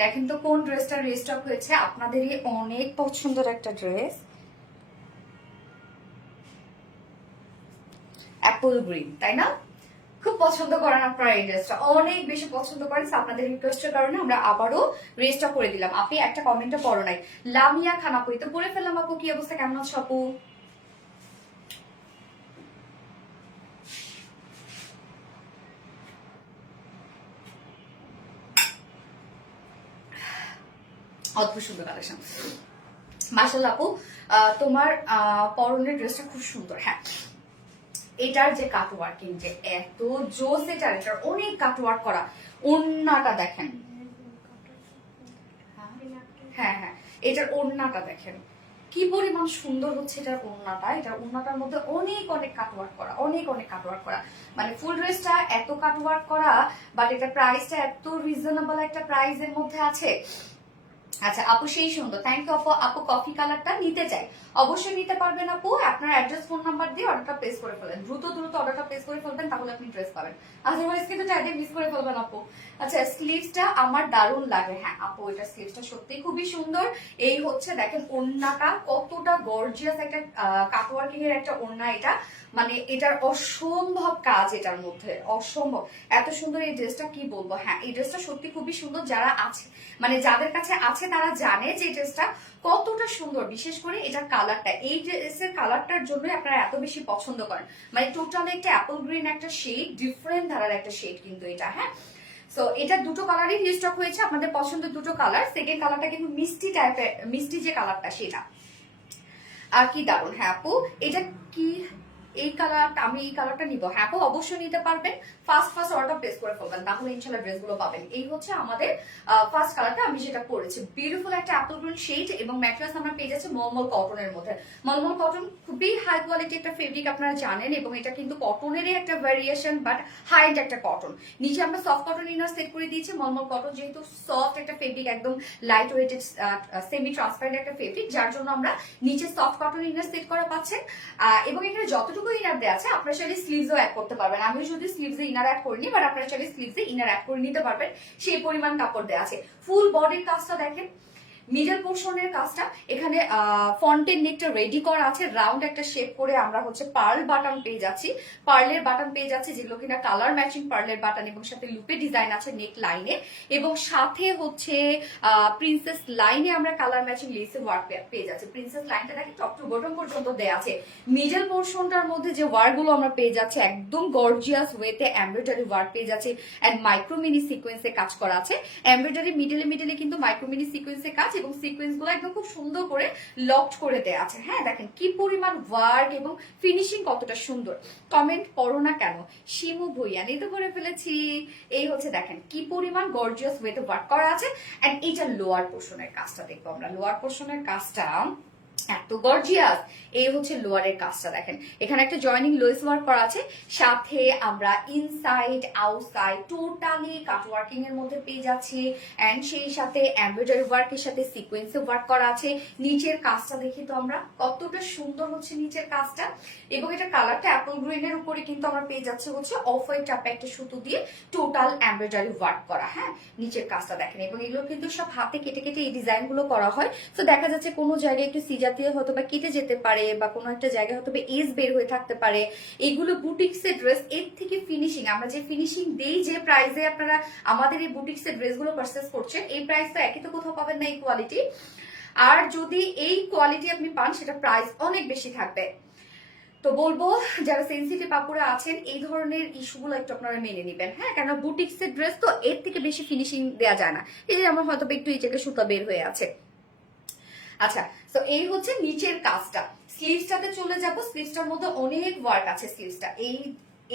দেখেন তো কোন ড্রেসটা রিস্টক হয়েছে, আপনাদেরই অনেক পছন্দের একটা ড্রেস, অ্যাপল গ্রিন, তাই না? খুব পছন্দ করেন আপনারা এই ড্রেসটা, অনেক বেশি পছন্দ করেন। আপনাদের রিকোয়েস্টের কারণে আমরা আবারও রিস্টক করে দিলাম। আপনি একটা কমেন্টও পড়ো নাই, লামিয়া খান আপু, তো পড়ে ফেললাম। আপু কি অবস্থা, কেমন আছো আপু? অদ্ভুত সুন্দর কালেকশন মাশাআল্লাহ আপু। তোমার পরনের ড্রেসটা খুব সুন্দর। হ্যাঁ, এটার যে কাট ওয়ার্কিং যে এত জোস, এটার অনেক কাট ওয়ার্ক করা। ওড়নাটা দেখেন, হ্যাঁ হ্যাঁ, এটার ওড়নাটা দেখেন কি পরিমাণ সুন্দর হচ্ছে এটার ওড়নাটা। এটার ওড়নাটার মধ্যে অনেক অনেক কাটওয়ার্ক করা, অনেক অনেক কাটওয়ার্ক করা, মানে ফুল ড্রেসটা এত কাটওয়ার্ক করা, বাট এটা প্রাইসটা এত রিজনেবল একটা প্রাইসের মধ্যে আছে। আচ্ছা আপু সেই সুন্দর, থ্যাংক ইউ আপু। আপু কফি কালারটা নিতে চাই, অবশ্যই নিতে পারবেন আপু। আপনার অ্যাড্রেস ফোন নাম্বার দিয়ে অর্ডারটা প্লেস করে ফেলেন, দ্রুত দ্রুত অর্ডারটা প্লেস করে ফেলবেন, তাহলে আপনি ড্রেস পাবেন, আদারওয়াইজ কিন্তু চাইলে মিস করে ফেলবেন আপু। আচ্ছা স্লিভসটা আমার দারুণ লাগে। হ্যাঁ আপু, এটা স্লিভসটা সত্যি খুবই সুন্দর। এই হচ্ছে দেখেন ওড়নাটা কতটা গর্জিয়াস একটা কাটওয়ার্কিং এর একটা ওড়না এটা, মানে এটার অসম্ভব কাজ, এটার মধ্যে অসম্ভব এত সুন্দর এই ড্রেসটা, কি বলবো। হ্যাঁ এই ড্রেসটা সত্যি খুবই সুন্দর, যারা আছে মানে যাদের কাছে আছে তারা জানে যে ড্রেসটা কতটা সুন্দর। বিশেষ করে এটার কালারটা, এই ড্রেসের কালারটার জন্যই আপনারা এত বেশি পছন্দ করেন, মানে টোটালি একটা অ্যাপল গ্রিন একটা শেড, ডিফারেন্ট ধারার একটা শেড কিন্তু এটা। হ্যাঁ, সো এটা দুটো কালারই রিস্টক হয়েছে, আপনাদের পছন্দের দুটো কালার। সেকেন্ড কালারটা কিন্তু মিষ্টি টাইপের, মিষ্টি যে কালারটা সেটা, আর কি দারুন। হ্যাঁ আপু, এটা কি এই কালারটা, আমি এই কালারটা নিব। হ্যাঁ আপু অবশ্যই নিতে পারবেন, ফার্স্ট ফার্স্ট অর্ডার প্লেস করে ফেলবেন, তাহলে ইনশাআল্লাহ ড্রেসগুলো পাবেন। এই হচ্ছে আমাদের ফার্স্ট কালারটা, আমি যেটা পরেছি, বিউটিফুল একটা অ্যাপল গ্রিন শেড, এবং ম্যাটেরিয়ালস আমরা পেয়ে যাচ্ছি মলমল কটনের মধ্যে। মলমল কটন খুবই হাই কোয়ালিটি একটা ফেব্রিক, আপনারা জানেন, এবং এটা কিন্তু কটনেরই একটা ভ্যারিয়েশন, বাট হাই এন্ড একটা কটন। নিচে আমরা সফট কটন ইনার সেট করে দিয়েছি, মলমল কটন যেহেতু সফট একটা ফেব্রিক, একদম লাইট ওয়েটেড সেমি ট্রান্সপারেন্ট একটা ফেব্রিক, যার জন্য আমরা নিচে সফট কটন ইনার সেট করা পাচ্ছেন। এবং এখানে যতটুকু ইনার দেওয়া আছে আপনারা চাইলে স্লিভসও অ্যাড করতে পারবেন। আমি যদি স্লিভসে ইনার অ্যাড করিনি, বাট আপনারা চাইলে স্লিভসে ইনার অ্যাড করে নিতে পারবেন, সেই পরিমাণ কাপড় দেওয়া আছে। ফুল বডির কাজটা দেখেন, মিডল পোর্শনের কাজটা, এখানে ফন্টের নেকটা রেডি করা আছে, রাউন্ড একটা শেপ করে আমরা হচ্ছে পার্ল বাটন পেয়ে যাচ্ছি, পার্লের বাটন পেয়ে যাচ্ছি, যেগুলো কিনা কালার ম্যাচিং পার্লের বাটন, এবং সাথে লুপে ডিজাইন আছে নেক লাইনে, এবং সাথে হচ্ছে প্রিন্সেস লাইনে আমরা কালার ম্যাচিং লেসে ওয়ার্ক পেয়ে যাচ্ছি। প্রিন্সেস লাইনটা দেখেন টপ টু বটম পর্যন্ত দেওয়া আছে। মিডল পোর্শনটার মধ্যে যে ওয়ার্ক গুলো আমরা পেয়ে যাচ্ছি, একদম গর্জিয়াস ওয়েতে এমব্রয়ডারি ওয়ার্ক পেয়ে যাচ্ছি, এন্ড মাইক্রো মিনি সিকোয়েন্সে কাজ করা আছে। এমব্রয়ডারি মিডলে মিডলে কিন্তু মাইক্রো মিনি সিকোয়েন্সে কাজ, এবং সিকোয়েন্স গুলো একদম খুব সুন্দর করে লকড করে দেয়া আছে। হ্যাঁ দেখেন কি পরিমাণ ওয়ার্ক এবং ফিনিশিং কতটা সুন্দর। কমেন্ট পড়ো না কেন, শিমু ভুইয়া নিতে করে ফেলেছি। এই হচ্ছে দেখেন কি পরিমাণ গর্জিয়াস ওয়েতে ওয়ার্ক করা আছে। এন্ড এইটা লোয়ার পোর্শনের কাজটা দেখবো আমরা, লোয়ার পোর্শনের কাজটা এত গর্জিয়াস। এই হচ্ছে লোয়ারের কাজটা দেখেন, এখানে একটা জয়েনিং লেস ওয়ার্ক করা আছে, সাথে আমরা ইনসাইড আউটসাইড টোটালি কাট ওয়ার্কিং এর মধ্যে পেয়ে যাচ্ছি, এন্ড সেই সাথে এমব্রয়ডারি ওয়ার্কের সাথে সিকোয়েন্সে ওয়ার্ক করা আছে। নিচের কাজটা দেখি তো আমরা, কতটা সুন্দর হচ্ছে নিচের কাজটা, এবং এটা কালারটা অ্যাপল গ্রিনের উপরে কিন্তু আমরা পেয়ে যাচ্ছি হচ্ছে অফ হোয়াইট টাইপের একটা সুতো দিয়ে টোটাল এমব্রয়ডারি ওয়ার্ক করা। হ্যাঁ নিচের কাজটা দেখেন, এবং এগুলো কিন্তু সব হাতে কেটে কেটে এই ডিজাইন গুলো করা হয়। তো দেখা যাচ্ছে কোনো জায়গায় একটু সিজার দিয়ে হয়তো বা কেটে যেতে পারে, বা কোনো একটা জায়গায় হয়তো বা এজ বের হয়ে থাকতে পারে। এগুলো বুটিক্সের ড্রেস, এর থেকে ফিনিশিং আমরা যে ফিনিশিং দেই, যে প্রাইসে আপনারা আমাদের এই বুটিক্সের ড্রেসগুলো পারচেস করছেন, এই প্রাইস তো একই তো কোথাও পাবেন না এই কোয়ালিটি। আর যদি এই কোয়ালিটি আপনি পান, সেটা প্রাইস অনেক বেশি থাকবে। তো বলবো যারা সেন্সিটিভ আপুরা আছেন, এই ধরনের ইস্যুগুলো একটু আপনারা মেনে নেবেন। হ্যাঁ, কেন বুটিক্সের ড্রেস তো এর থেকে বেশি ফিনিশিং দেওয়া যায় না। এই যে আমার হয়তো একটু এই জায়গায় সুতা বের হয়ে আছে। আচ্ছা, তো এই হচ্ছে নিচের কাজটা। স্লিভসটাতে চলে যাব, স্লিভসটার মধ্যে অনেক ওয়ার্ক আছে। স্লিভসটা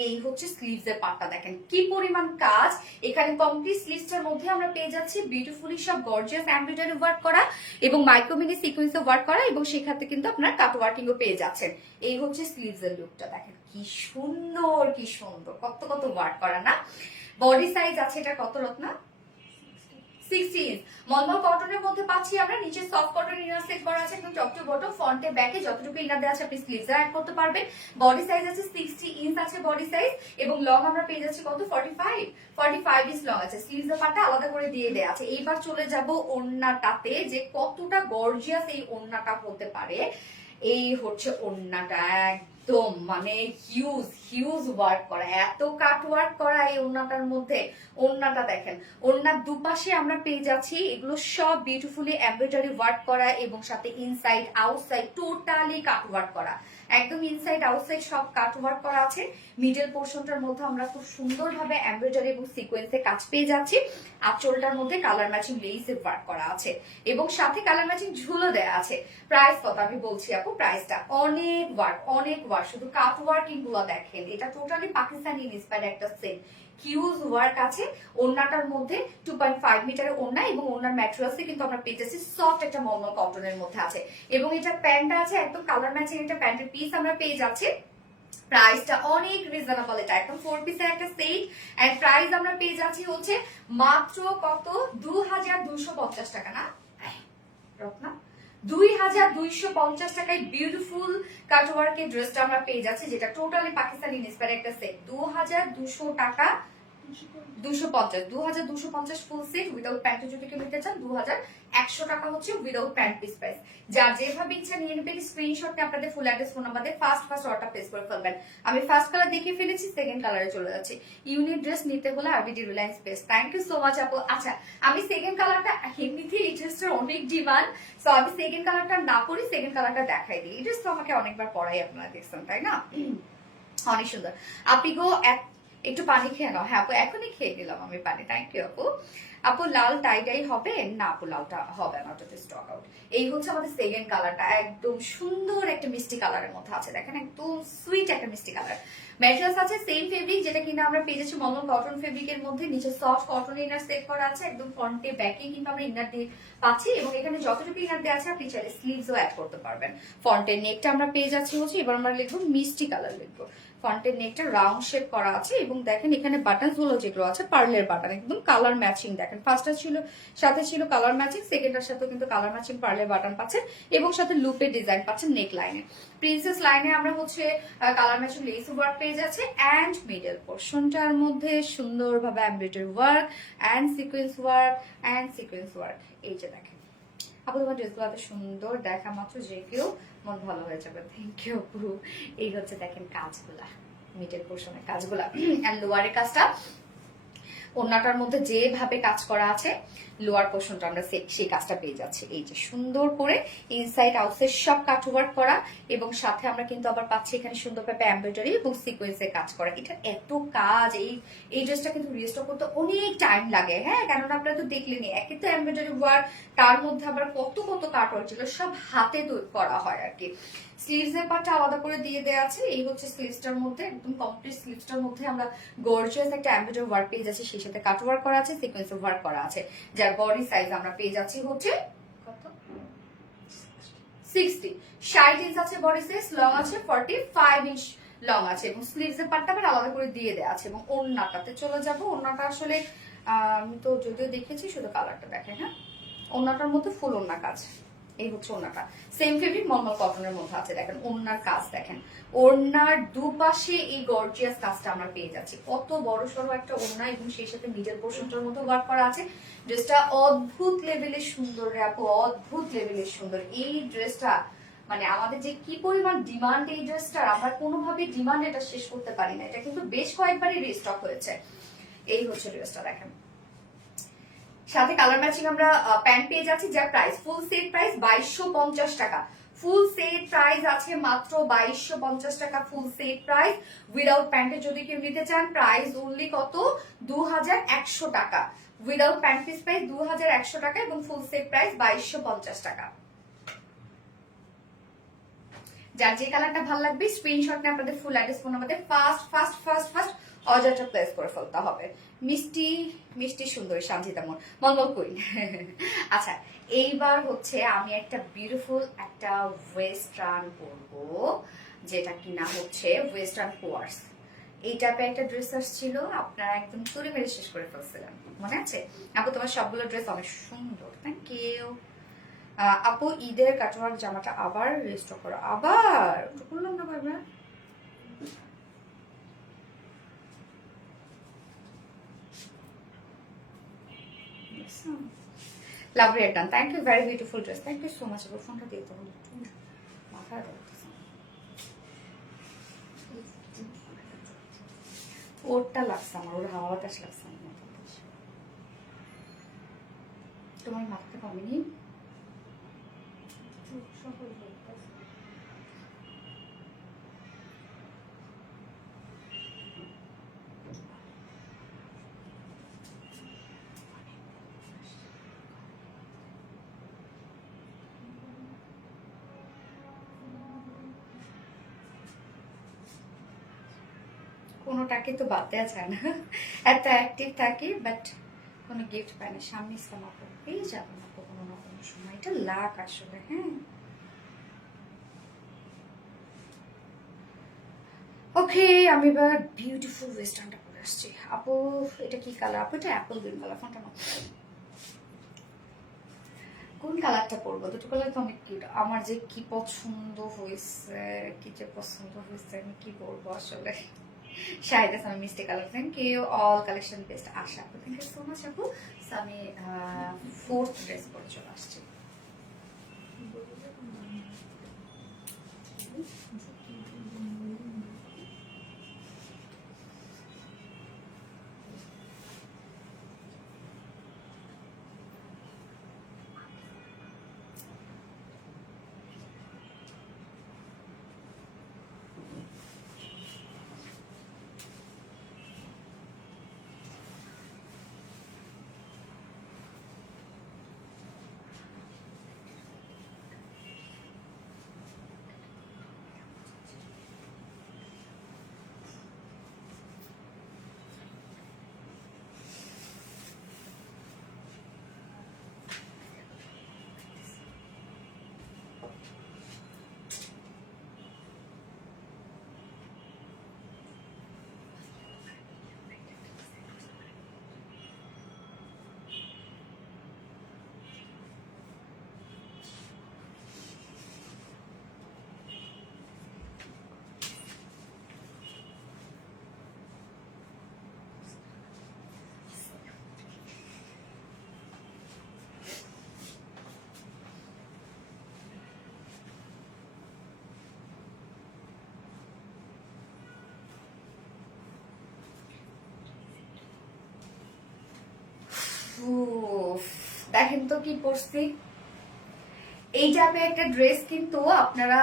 এই হচ্ছে স্লিভস এর পার্টটা দেখেন কি পরিমাণ কাজ। এখানে কমপ্লিট স্লিভসটার মধ্যে আমরা পেয়ে যাচ্ছি বিউটিফুলি সব গর্জিয়াস এমব্রয়ডারি ওয়ার্ক করা, এবং মাইক্রোমিনি সিকোয়েন্সে ওয়ার্ক করা, এবং সেক্ষেত্রে কিন্তু আপনার কাট ওয়ার্কিং ও পেয়ে যাচ্ছেন। এই হচ্ছে স্লিভস এর লুকটা দেখেন কি সুন্দর, কি সুন্দর, কত কত ওয়ার্ক করা না। বডি সাইজ আছে এটা কত রত্না, 60 ইঞ্চ মলমল কটনের মধ্যে পাচ্ছি আমরা। নিচে সফট কটন ইনার সেট করা আছে একদম টপ টু বটম, ফ্রন্টে ব্যাকে যতটুকু ইনার দেওয়া আছে আপনি স্লিভস অ্যাড করতে পারবেন। বডি সাইজ আছে 60 ইঞ্চ আছে বডি সাইজ, এবং লং আমরা পেয়ে যাচ্ছি কত 45 ইঞ্চ লং আছে। স্লিভস এর পাটটা আলাদা করে দিয়ে দেয়া আছে। এইবার চলে যাব ওড়নাটাতে, যে কতটা গর্জিয়াস এই ওড়নাটা হতে পারে। এই হচ্ছে ওড়নাটা, একদম মানে হিউজ হিউজ ওয়ার্ক করা, এত কাট ওয়ার্ক করা এই ওড়নাটার মধ্যে। ওড়নাটা দেখেন, ওড়নার দুপাশে আমরা পেয়ে যাচ্ছি এগুলো সব বিউটিফুলি এমব্রয়ডারি ওয়ার্ক করা, এবং সাথে ইনসাইড আউটসাইড টোটালি কাট ওয়ার্ক করা, একদম ইনসাইড আউটসাইড সব কাট ওয়ার্ক করা আছে। মিডল পোর্শনটার মধ্যে আমরা খুব সুন্দরভাবে এমব্রয়ডারি এবং সিকোয়েন্সে কাজ পেয়ে যাচ্ছি। আঁচলটার মধ্যে কালার ম্যাচিং লেসে ওয়ার্ক করা আছে, এবং সাথে কালার ম্যাচিং ঝুলো দেয়া আছে। প্রাইস কত আমি বলছি আপু, প্রাইসটা অনেক ওয়ার্ক, শুধু কাট ওয়ার্কিং গুলো দেখেন, এটা টোটালি পাকিস্তানি ইন্সপায়ার্ড একটা সেট। হিউজ ওয়ার্ক আছে ওড়নাটার মধ্যে, 2.5 মিটারের ওড়না, এবং ওড়নার ম্যাটেরিয়ালসে কিন্তু আমরা পেয়ে যাচ্ছি সফট একটা মলমল কটনের মধ্যে আছে। এবং এটা প্যান্টটা আছে একদম কালার ম্যাচিং একটা প্যান্টের পিস আমরা পেয়ে যাচ্ছি। প্রাইসটা অনেক রিজনেবল, এটা একদম 4 পিসের একটা সেট, এন্ড প্রাইস আমরা পেয়ে যাচ্ছি হচ্ছে মাত্র কত 2250 টাকা, না রত্না 2250 টাকায় বিউটিফুল কাটওয়ার্কের ড্রেসটা আমরা পেয়ে যাচ্ছি, যেটা টোটালি পাকিস্তানি ইন্সপায়ার্ড একটা সেট। 2200 টাকা, 2250 ফুল সেট উইদাউট প্যান্ট যদি কেউ নিতে চান 2100 টাকা হচ্ছে উইদাউট প্যান্ট পিস প্রাইস। যার যেভাবে ইচ্ছা নিয়ে নেবেন, স্ক্রিনশট নিয়ে আপনাদের ফুল অ্যাড্রেস ফোন নাম্বার দিয়ে ফার্স্ট অর্ডার প্লেস করে ফেলবেন। আমি ফার্স্ট কালার দেখিয়ে ফেলেছি, সেকেন্ড কালারে চলে যাচ্ছি। ইউনিক ড্রেস নিতে হলে RBD Reliance best. Thank you so much আপু। আচ্ছা, আমি সেকেন্ড কালারটা, এমনিতে এই ড্রেসটার অনেক ডিমান্ড, সো আমি সেকেন্ড কালারটা না করি, সেকেন্ড কালারটা দেখাই দিই। এই ড্রেস তো আমাকে অনেকবার পরাই, আপনারা দেখছেন তাই না, অনেক সুন্দর। আপনি গো একটু পানি খেয়ে নাও। হ্যাঁ আপু, এখনই খেয়ে দিলাম আমি পানি। থ্যাংক ইউ আপু। আপু লাল টাইটাই হবে না? আপু লালটা হবে না, ওটাতে স্টক আউট। এই হচ্ছে আমাদের সেকেন্ড কালারটা, একদম সুন্দর একটা মিষ্টি কালারের মধ্যে আছে, দেখেন একদম সুইট একটা মিষ্টি কালার। ম্যাটেরিয়ালস আছে সেম ফেব্রিক, যেটা কিনা আমরা পেয়ে যাচ্ছি মলমল কটন ফেব্রিকের মধ্যে। নিচে সফট কটন ইনার সেট করা আছে, একদম ফ্রন্টে ব্যাকে কিন্তু আমরা ইনার দিয়ে পাচ্ছি, এবং এখানে যতটুকু ইনার দেওয়া আছে আপনি চাইলে স্লিভসও অ্যাড করতে পারবেন। ফ্রন্টের নেকটা আমরা পেয়ে যাচ্ছি হচ্ছে, এবার আমরা লিখবো মিষ্টি কালার লিখবো। ফ্রন্টের নেকটা রাউন্ড শেপ করা আছে, এবং দেখেন এখানে বাটন গুলো যেগুলো আছে পার্লের বাটন, একদম কালার ম্যাচিং। দেখেন ফার্স্টটা ছিল সাথে ছিল কালার ম্যাচিং, সেকেন্ডটার সাথে কিন্তু কালার ম্যাচিং পার্লের বাটন পাচ্ছেন, এবং সাথে লুপের ডিজাইন পাচ্ছেন নেক লাইনে। প্রিন্সেস লাইনে আমরা হচ্ছে কালার ম্যাচিং লেস ওয়ার্ক পেয়ে যাচ্ছে, এন্ড মিডল পোর্শনটার মধ্যে সুন্দরভাবে embroidery work and sequence work. এই যে দেখেন আপু, তোমার ড্রেসগুলো এত সুন্দর, দেখা মাত্র যে কেউ মন ভালো হয়ে যাবে। থ্যাংক ইউ আপু। এই হচ্ছে দেখেন কাজগুলা, মিডল পোর্শনের কাজগুলা, এন্ড লোয়ারের কাজটা ওড়নাটার মধ্যে যেভাবে কাজ করা আছে, লোয়ার পোর্শনটা আমরা সেই কাজটা পেয়ে যাচ্ছি। এই যে সুন্দর করে ইনসাইড আউটসাইড সব কাট ওয়ার্ক করা, এবং সাথে আমরা কিন্তু আবার পাচ্ছি এখানে সুন্দরভাবে এমব্রয়ডারি এবং সিকোয়েন্সে কাজ করা। এটা এত কাজ, এই ড্রেসটা কিন্তু রিস্টক করতে অনেক টাইম লাগে। হ্যাঁ, কেননা আপনারা তো দেখলেনি, একে তো এমব্রয়ডারি ওয়ার্ক, তার মধ্যে আবার কত কত কাট ওয়ার্ক ছিল, সব হাতে করা হয় আর কি। স্লিভস এর পার্টটা আলাদা করে দিয়ে দেওয়া আছে। এই হচ্ছে স্লিভসটার মধ্যে, একদম কমপ্লিট স্লিভসটার মধ্যে আমরা গর্জিয়াস একটা এমব্রয়ডারি ওয়ার্ক পেয়ে যাচ্ছি, সেই সাথে কাট ওয়ার্ক করা আছে, সিকোয়েন্স ওয়ার্ক করা আছে। যার বডি সাইজ আমরা পেয়ে যাচ্ছি হচ্ছে কত 60 ইঞ্চ আছে বডি সাইজ, লং আছে 45 ইঞ্চ লং আছে, এবং স্লিভস এর পার্টটা আবার আলাদা করে দিয়ে দেওয়া আছে। এবং ওড়নাটাতে চলে যাব। ওড়নাটা আসলে আমি তো যদিও দেখেছি, শুধু কালারটা দেখেন। হ্যাঁ, ওড়নাটার মধ্যে ফুল ওড়না কাজ। এই হচ্ছে ওড়নাটা, সেম ফেব্রিক মলমল কটনের মধ্যে আছে। দেখেন ওড়নার কাজ, দেখেন ওড়নার দুপাশে এই গর্জিয়াস কাজটা আমরা পেয়ে যাচ্ছি। কত বড় সড়ো একটা ওড়না, এবং সেই সাথে মিডল পোর্শনটার মতো ওয়ার্ক করা আছে। ড্রেসটা অদ্ভুত লেভেলের সুন্দর রে আপু, অদ্ভুত লেভেলের সুন্দর এই ড্রেসটা। মানে আমাদের যে কি পরিমাণ ডিমান্ড এই ড্রেসটার, আমরা কোনোভাবে ডিমান্ড এটা শেষ করতে পারি না। এটা কিন্তু বেশ কয়েকবারই রিস্টক হয়েছে। এই হচ্ছে ড্রেসটা, দেখেন সাথে কালার ম্যাচিং আমরা প্যান্ট পেয়ে যাচ্ছি, যার প্রাইস ফুল সেট প্রাইস 2250 টাকা। ফুল সেট প্রাইস আছে মাত্র 2250 টাকা ফুল সেট প্রাইস। উইদাউট প্যান্টে যদি কেউ নিতে চান প্রাইস অনলি কত 2100 টাকা। উইদাউট প্যান্ট পিস প্রাইস 2100 টাকা, এবং ফুল সেট প্রাইস 2250 টাকা। যার যে কালারটা ভালো লাগবে স্ক্রিনশট নিয়ে আপনাদের ফুল অ্যাড্রেস ফোন নাম্বার ফার্স্ট অর্ডারটা প্লেস করে ফেলতে হবে। মিষ্টি মিষ্টি সুন্দরী সানজিদা মঙ্গল কুইন। আচ্ছা, এইবার হচ্ছে আমি একটা বিউটিফুল একটা ওয়েস্টার্ন পরবো, যেটা কিনা হচ্ছে ওয়েস্টার্ন কোয়ার্স। এই টাইপের একটা ড্রেস আসছিল, আপনারা একদম তুলে মেরে শেষ করে ফেলছিলেন, মনে আছে আপু? তোমার সবগুলো ড্রেস অনেক সুন্দর, থ্যাংক ইউ আপু। ঈদের কাটওয়ার্ক জামাটা আবার রেস্টোর করো, আবার ওটা করলাম না বারবার। Love react done, thank you, very beautiful dress, thank you so much. আবার ফোনটা দিয়ে তো মাথা ধরতেছে। ওরটা লাগছে আমার, ওর হাওয়া বাতাস লাগছে আমার মাথা। তোমার মাথাটা কমেনি? কোনোটাকে তো বাদ দেওয়া যায় না, এত অ্যাক্টিভ থাকি বাট কোনো গিফট পাই না। সামনে ইসলাম আপু পেয়ে যাবো না কোনো না কোনো সময়, এটা লাখ আসলে। হ্যাঁ ওকে, আমি এবার বিউটিফুল ওয়েস্টার্নটা পরে আসছি। আপু এটা কি কালার? আপু এটা অ্যাপল গ্রিন কালার, ফোনটা না কোন কালারটা পরবো? দুটো কালার তো অনেক কিউট। আমার যে কি পছন্দ হয়েছে, কি যে পছন্দ হয়েছে, আমি কি বলবো আসলে। শাহিদ হাসান মিষ্টি colour, thank you. All collection best Asha আপু, থ্যাংক ইউ সো মাচ আপু। আমি 4th ড্রেস পরে চলে আসছি। দেখেন তো কি পরছি। এই টাইপের একটা ড্রেস কিন্তু আপনারা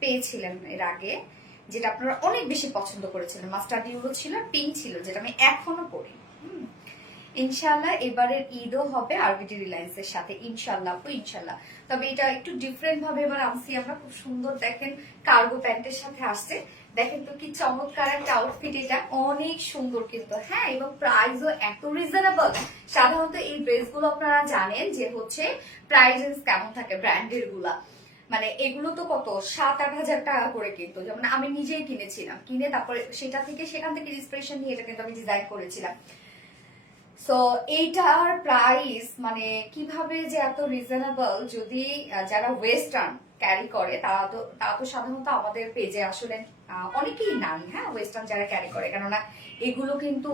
পেয়েছিলেন এর আগে, যেটা আপনারা অনেক বেশি পছন্দ করেছিলেন। মাস্টার্ড ইউরো ছিল, পিঙ্ক ছিল, যেটা আমি এখনো পরি। ইনশাল্লাহ এবারের ঈদও হবে আরবিটি রিলায়েন্সের সাথে, ইনশাল্লাহ আপু ইনশাল্লাহ। তবে এটা একটু ডিফারেন্ট ভাবে এবার আনছি আমরা, খুব সুন্দর দেখেন কার্গো প্যান্টের সাথে আসছে। দেখেন তো কি চমৎকার একটা আউটফিট, এটা অনেক সুন্দর কিন্তু। হ্যাঁ, এবং প্রাইসও এত রিজনেবল। সাধারণত এই ড্রেসগুলো আপনারা জানেন যে হচ্ছে প্রাইস কেমন থাকে ব্র্যান্ডের গুলা, মানে এগুলো তো কত 7-8 হাজার টাকা করে কিন্তু। যেমন আমি নিজেই কিনেছিলাম, কিনে তারপরে সেখান থেকে ইন্সপিরেশন নিয়ে এটা কিন্তু আমি ডিজাইন করেছিলাম। সো এইটার প্রাইস মানে কিভাবে যে এত রিজনেবল, যদি যারা ওয়েস্টার্ন ক্যারি করে তারা তো সাধারণত আমাদের পেজে আসলে অনেকেই নাই। হ্যাঁ, ওয়েস্টার্ন যারা ক্যারি করে, কেননা এগুলো কিন্তু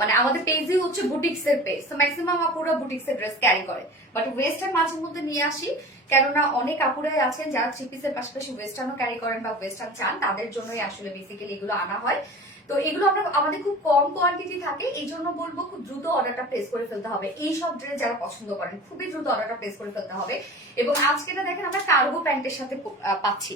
মানে আমাদের পেজই হচ্ছে বুটিক্স এর পেজ, তো ম্যাক্সিমাম আপুরা বুটিক্স এর ড্রেস ক্যারি করে। বাট ওয়েস্টার্ন মাঝে মধ্যে নিয়ে আসি, কেননা অনেক আপুরাই আছেন যারা থ্রি পিসের পাশাপাশি ওয়েস্টার্নও ক্যারি করেন বা ওয়েস্টার্ন চান, তাদের জন্যই আসলে বেসিক্যালি এগুলো আনা হয়। তো এগুলো আমাদের খুব কম কোয়ান্টিটি থাকে, এই জন্য বলবো খুব দ্রুত অর্ডারটা প্লেস করে ফেলতে হবে। এই সব ড্রেস যারা পছন্দ করেন খুবই দ্রুত অর্ডারটা প্লেস করে ফেলতে হবে। এবং আজকেটা দেখেন আমরা কার্গো প্যান্টের সাথে পাচ্ছি,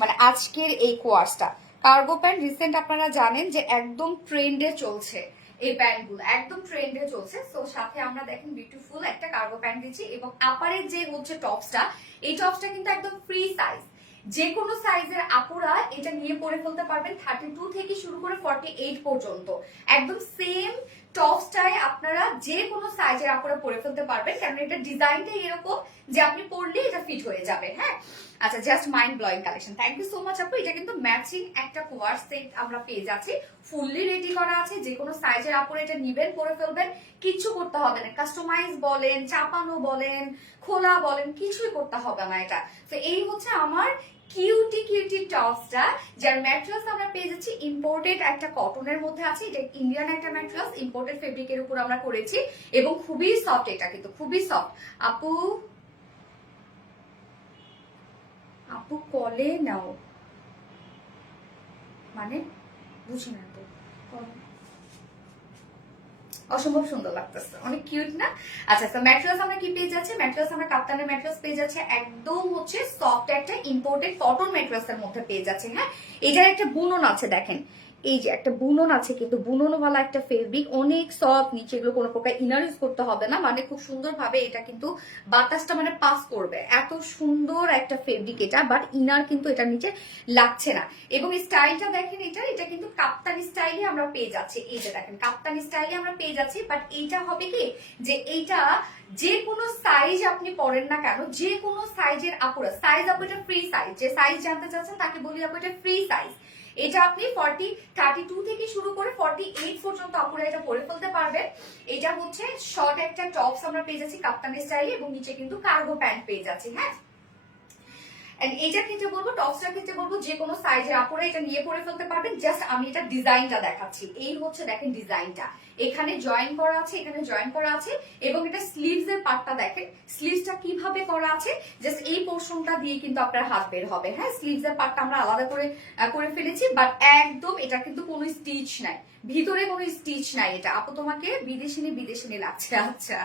মানে আজকের এই কোয়ার্সটা কার্গো প্যান্ট রিসেন্ট আপনারা জানেন যে একদম ট্রেন্ডে চলছে, এই প্যান্ট গুলো একদম ট্রেন্ডে চলছে। তো সাথে আমরা দেখেন বিউটিফুল একটা কার্গো প্যান্ট দিচ্ছি, এবং আপারের যে হচ্ছে টপসটা, এই টপসটা কিন্তু একদম ফ্রি সাইজ, যে কোনো সাইজের আপুরা এটা নিয়ে পরে ফেলতে পারবেন। 32 থেকে শুরু করে 48 পর্যন্ত একদম সেম টপসটাই আপনারা যে কোনো সাইজের আপুরা পরে ফেলতে পারবেন, কারণ এটা ডিজাইনটাই এরকম যে আপনি পরলে এটা ফিট হয়ে যাবে। হ্যাঁ, আচ্ছা, just mind blowing collection. Thank you so much আপু। এটা কিন্তু ম্যাচিং একটা কোয়ার সেট আমরা পেয়ে যাচ্ছি, ফুললি রেডি করা আছে। যে কোনো সাইজের আপুরা এটা নিবেন, পরে ফেলবেন, কিচ্ছু করতে হবে না। কাস্টমাইজ বলেন, চাপানো বলেন, খোলা বলেন, কিছুই করতে হবে না এটা। তো এই হচ্ছে আমার কিউটি কিউটি টপসটা, যার ম্যাটেরিয়ালস আমরা পেয়ে যাচ্ছি ইম্পোর্টেড একটা কটনের মধ্যে আছে। এটা ইন্ডিয়ান একটা ম্যাটেরিয়ালস, ইম্পোর্টেড ফেব্রিকের উপর আমরা করেছি এবং খুবই সফট, এটা কিন্তু খুবই সফট। আপু আপু কলে নাও মানে বুঝি না তো, অসম্ভব সুন্দর লাগতেছে, অনেক কিউট না? আচ্ছা, তো ম্যাটেরিয়ালস আমরা কি পেয়ে যাচ্ছি? ম্যাটেরিয়ালস আমরা কাপ্তানের ম্যাটেরিয়ালস পেয়ে যাচ্ছে, একদম হচ্ছে সফট একটা ইম্পোর্টেড কটন ম্যাটেরিয়ালস এর মধ্যে পেয়ে যাচ্ছে। হ্যাঁ, এটার একটা বুনন আছে, দেখেন এই যে একটা বুনন আছে, কিন্তু বুননওয়ালা একটা ফেব্রিক, অনেক সফট। নিচে এগুলো কোনো প্রকার ইনার ইউজ করতে হবে না, মানে খুব সুন্দর ভাবে এটা কিন্তু বাতাসটা মানে পাস করবে, এত সুন্দর একটা ফেব্রিক এটা। বাট ইনার কিন্তু এটার নিচে লাগছে না। এবং স্টাইলটা দেখেন, এটা কিন্তু কাপ্তানি স্টাইলে আমরা পেয়ে যাচ্ছি। এই যে দেখেন কাপ্তানি স্টাইলে আমরা পেয়ে যাচ্ছি। বাট এইটা হবে কি যে এইটা যে কোনো সাইজ আপনি পরেন না কেন, যে কোনো সাইজের আপুরা, সাইজ আপু এটা ফ্রি সাইজ, যে সাইজ জানতে চাচ্ছেন তাকে বলি আপু এটা ফ্রি সাইজ। এটা আপনি 32 থেকে শুরু করে 48 পর্যন্ত আপুরা এটা পরে ফেলতে পারবেন। এটা হচ্ছে শর্ট একটা টপস আমরা পেয়ে যাচ্ছি কাপ্তানি স্টাইলে, এবং নিচে কিন্তু কার্গো প্যান্ট পেয়ে যাচ্ছি। হ্যাঁ, এইটার ক্ষেত্রে বলবো, টপসটার ক্ষেত্রে বলবো যে কোনো সাইজের আপুরা এটা নিয়ে পরে ফেলতে পারবেন। জাস্ট আমি এটা ডিজাইনটা দেখাচ্ছি। এই হচ্ছে দেখেন ডিজাইনটা, এখানে জয়েন করা আছে, এখানে জয়েন করা আছে, এবং এটা স্লিভস এর পার্টটা দেখেন, স্লিভসটা কিভাবে করা আছে, জাস্ট এই পোর্শনটা দিয়ে কিন্তু আপনার হাত বের হবে। হ্যাঁ, স্লিভস এর পার্টটা আমরা আলাদা করে ফেলেছি, বাট একদম এটা কিন্তু কোনো স্টিচ নাই, ভিতরে কোনো স্টিচ নাই। এটা আপু তোমাকে বিদেশিনী লাগছে। আচ্ছা,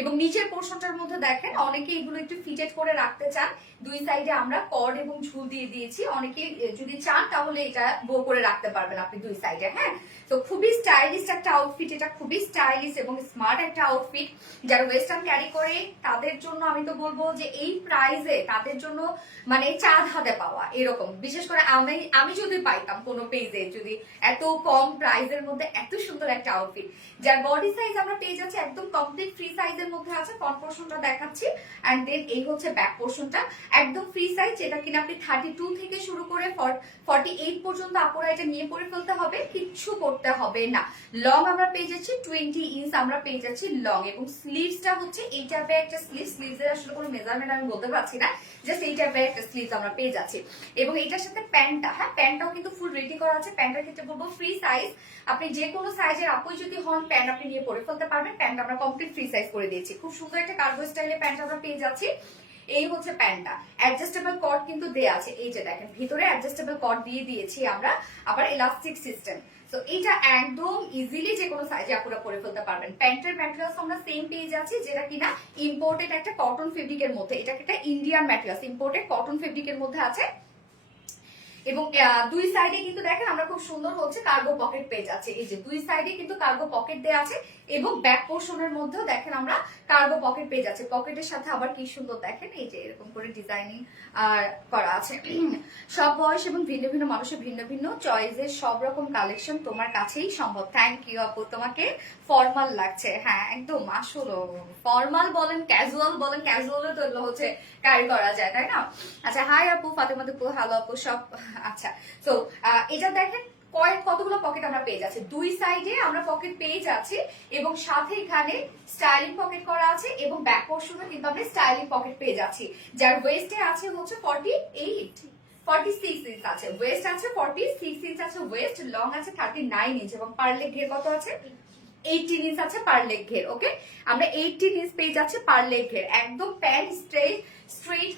এবং নিচের পোর্শনটার মধ্যে দেখেন অনেকে এগুলো একটু ফিটেড করে রাখতে চান, দুই সাইডে আমরা কর্ড এবং ঝুল দিয়ে দিয়েছি। অনেকে যদি চান তাহলে এটা বো করে রাখতে পারবেন আপনি দুই সাইডে। হ্যাঁ, তো খুবই স্টাইলিশ একটা আউটফিট, এটা খুবই স্টাইলিশ এবং স্মার্ট একটা আউটফিট। যারা ওয়েস্টার্ন ক্যারি করে তাদের জন্য আমি তো বলবো যে এই প্রাইসে তাদের জন্য মানে চাঁদ হাতে পাওয়া এরকম। বিশেষ করে আমি যদি পাইতাম কোনো পেজে, যদি এত কম প্রাইসের মধ্যে এত সুন্দর একটা আউটফিট, যার বডি সাইজ আমরা পেয়ে যাচ্ছি একদম কমপ্লিট ফ্রি সাইজের মধ্যে আছে। ফ্রন্ট পোর্শনটা দেখাচ্ছি, এন্ড দেন এই হচ্ছে ব্যাক পোর্শনটা, একদম ফ্রি সাইজ। যেটা কিনা আপনি 32 থেকে শুরু করে 48 পর্যন্ত আপুরা এটা নিয়ে পরে ফেলতে হবে, কিচ্ছু করতে হবে না। লং আমরা পেয়ে যাচ্ছি 20 ইঞ্চ আমরা পেয়ে যাচ্ছি লং, এবং স্লিভসটা হচ্ছে এই টাইপের একটা স্লিভস এর আসলে কোনো মেজারমেন্ট আমি বলতে পারছি না, জাস্ট এই টাইপের একটা স্লিভস আমরা পেয়ে যাচ্ছি। এবং এটার সাথে প্যান্টটা, হ্যাঁ প্যান্টটাও কিন্তু ফুল রেডি করা আছে। প্যান্টের ক্ষেত্রে বলবো ফ্রি সাইজ, আপনি যে কোনো সাইজের আপুই যদি হন প্যান্ট আপনি নিয়ে পরে ফেলতে পারবেন। প্যান্ট আমরা কমপ্লিট ফ্রি সাইজ করে দিয়েছি, খুব সুন্দর একটা কার্গো স্টাইলে প্যান্ট আমরা পেয়ে যাচ্ছি। এই হচ্ছে প্যান্টটা, অ্যাডজাস্টেবল কট কিন্তু দেয়া আছে, এই যে দেখেন ভিতরে অ্যাডজাস্টেবল কট দিয়ে দিয়েছি আমরা, আবার ইলাস্টিক সিস্টেম। তো এটা একদম ইজিলি যে কোনো সাইজে আপনারা পরে ফেলতে পারবেন। প্যান্টের ম্যাটেরিয়ালস আমরা সেম পেয়ে যাচ্ছি, যেটা কিনা ইম্পোর্টেড একটা কটন ফেব্রিকের মধ্যে, এটা একটা ইন্ডিয়ান ম্যাটেরিয়ালস, ইম্পোর্টেড কটন ফেব্রিকের মধ্যে আছে। এবং দুই সাইডে কিন্তু দেখেন আমরা খুব সুন্দর হচ্ছে কার্গো পকেট পেয়ে যাচ্ছে। এই যে দুই সাইডে কিন্তু কার্গো পকেট দেওয়া আছে, এবং ব্যাক পোর্শনের মধ্যেও দেখেন আমরা কার্গো পকেট পেয়ে যাচ্ছে। পকেটের সাথে আবার কি সুন্দর দেখেন এই যে এরকম করে ডিজাইনিং করা আছে। সব বয়স এবং ভিন্ন ভিন্ন মানুষের ভিন্ন ভিন্ন চয়েসের সব রকম কালেকশন তোমার কাছেই সম্ভব। থ্যাংক ইউ আপু, তোমাকে ফর্মাল লাগছে। হ্যাঁ একদম, আসলে ফর্মাল বলেন ক্যাজুয়াল বলেন, ক্যাজুয়ালও তো এগুলো হচ্ছে ক্যারি করা যায়, তাই না? আচ্ছা, হাই আপু, ফাতেমা আপু, হ্যালো আপু, সব। আচ্ছা, তো এটা দেখেন কতগুলো পকেট আমরা পেয়ে যাচ্ছি, দুই সাইডে আমরা পকেট পেয়ে যাচ্ছি, এবং সাথে এখানে স্টাইলিং পকেট করা আছে, এবং ব্যাক পোর্শনে কিন্তু আমরা স্টাইলিং পকেট পেয়ে যাচ্ছি। যার ওয়েস্টে আছে হচ্ছে 46 ইঞ্চ আছে, ওয়েস্ট আছে 46 ইঞ্চ আছে ওয়েস্ট, লং আছে 39 ইঞ্চ, এবং পার লেগ ঘের কত আছে? 18 ইঞ্চ আছে পার লেগ ঘের। ওকে, আমরা 18 ইঞ্চ পেয়ে যাচ্ছে পার লেগ ঘের, একদম প্যান্ট স্ট্রেট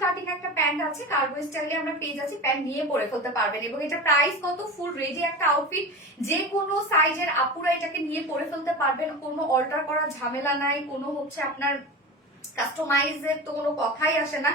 কাটিং একটা প্যান্ট আছে, কার্গো স্টাইলে আমরা পেয়ে যাচ্ছি। প্যান্ট নিয়ে পরে ফেলতে পারবেন, এবং এটা প্রাইস কত? ফুল রেডি একটা আউটফিট, যে কোনো সাইজের আপুরা এটাকে নিয়ে পরে ফেলতে পারবেন, কোনো অল্টার করার ঝামেলা নাই, কোনো হচ্ছে আপনার কাস্টমাইজের তো কোনো কথাই আসে না,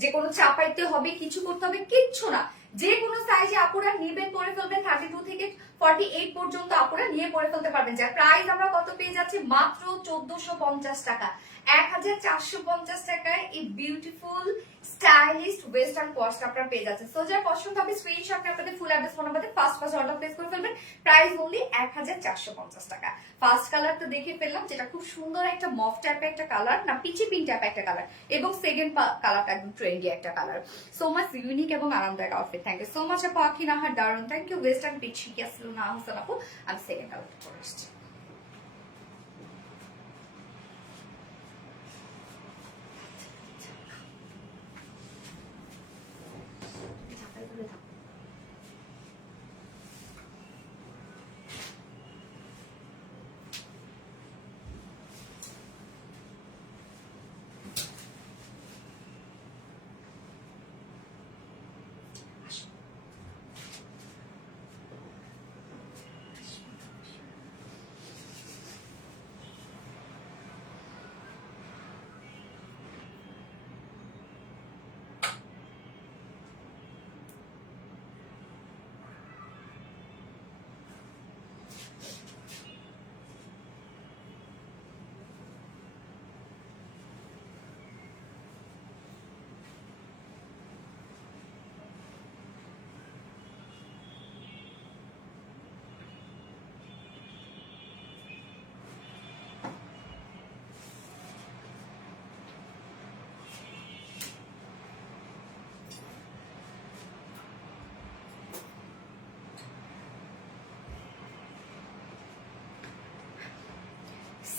যে কোনো চাপাইতে হবে, কিছু করতে হবে, কিচ্ছু না। যে কোনো সাইজে আপুরা নিবেন পরে ফেলবেন, 32 থেকে 48 পর্যন্ত আপুরা নিয়ে পরে ফেলতে পারবেন। যার প্রাইস আমরা কত পেয়ে যাচ্ছি? মাত্র 1450 টাকা। 1450 টাকায় এই বিউটিফুল স্টাইলিশ ওয়েস্টার্ন কোয়ার্সটা আপনারা পেয়ে যাচ্ছেন। সো যার পছন্দ হবে স্ক্রিনশট নিয়ে আপনাদের ফুল অ্যাড্রেস ফোন নাম্বারে ফার্স্ট অর্ডার প্লেস করে ফেলবেন। প্রাইস অনলি 1450 টাকা। ফার্স্ট কালার তো দেখে ফেললাম, যেটা খুব সুন্দর একটা মফ টাইপের একটা কালার, না পিচি পিঙ্ক টাইপের একটা কালার, এবং সেকেন্ড কালারটা একদম ট্রেন্ডি একটা কালার। সো মাচ ইউনিক এবং আরামদায়ক outfit. Thank you so much আপু আখিনাহার দারুন, থ্যাংক ইউ ওয়েস্টার্ন পিচি কি আসলো না হোসেন আপু। আমি সেকেন্ড আউটফিট করে এসেছি।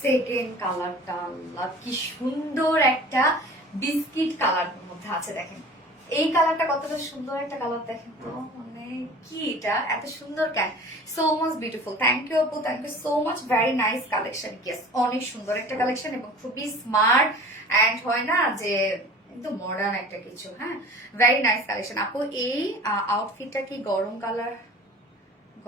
সেকেন্ড কালারটা আল্লাহ কি সুন্দর একটা বিস্কিট কালার মধ্যে আছে, দেখেন এই কালারটা কতটা সুন্দর একটা কালার, দেখেন তো মানে কি এটা এত সুন্দর কেন। So much beautiful, thank you আপু, thank you so much, very nice collection. Yes, অনেক সুন্দর একটা কালেকশন এবং খুবই স্মার্ট অ্যান্ড হয় না যে একদম মডার্ন একটা কিছু। হ্যাঁ, ভেরি নাইস কালেকশন আপু। এই আউটফিটটা কি গরম কালার,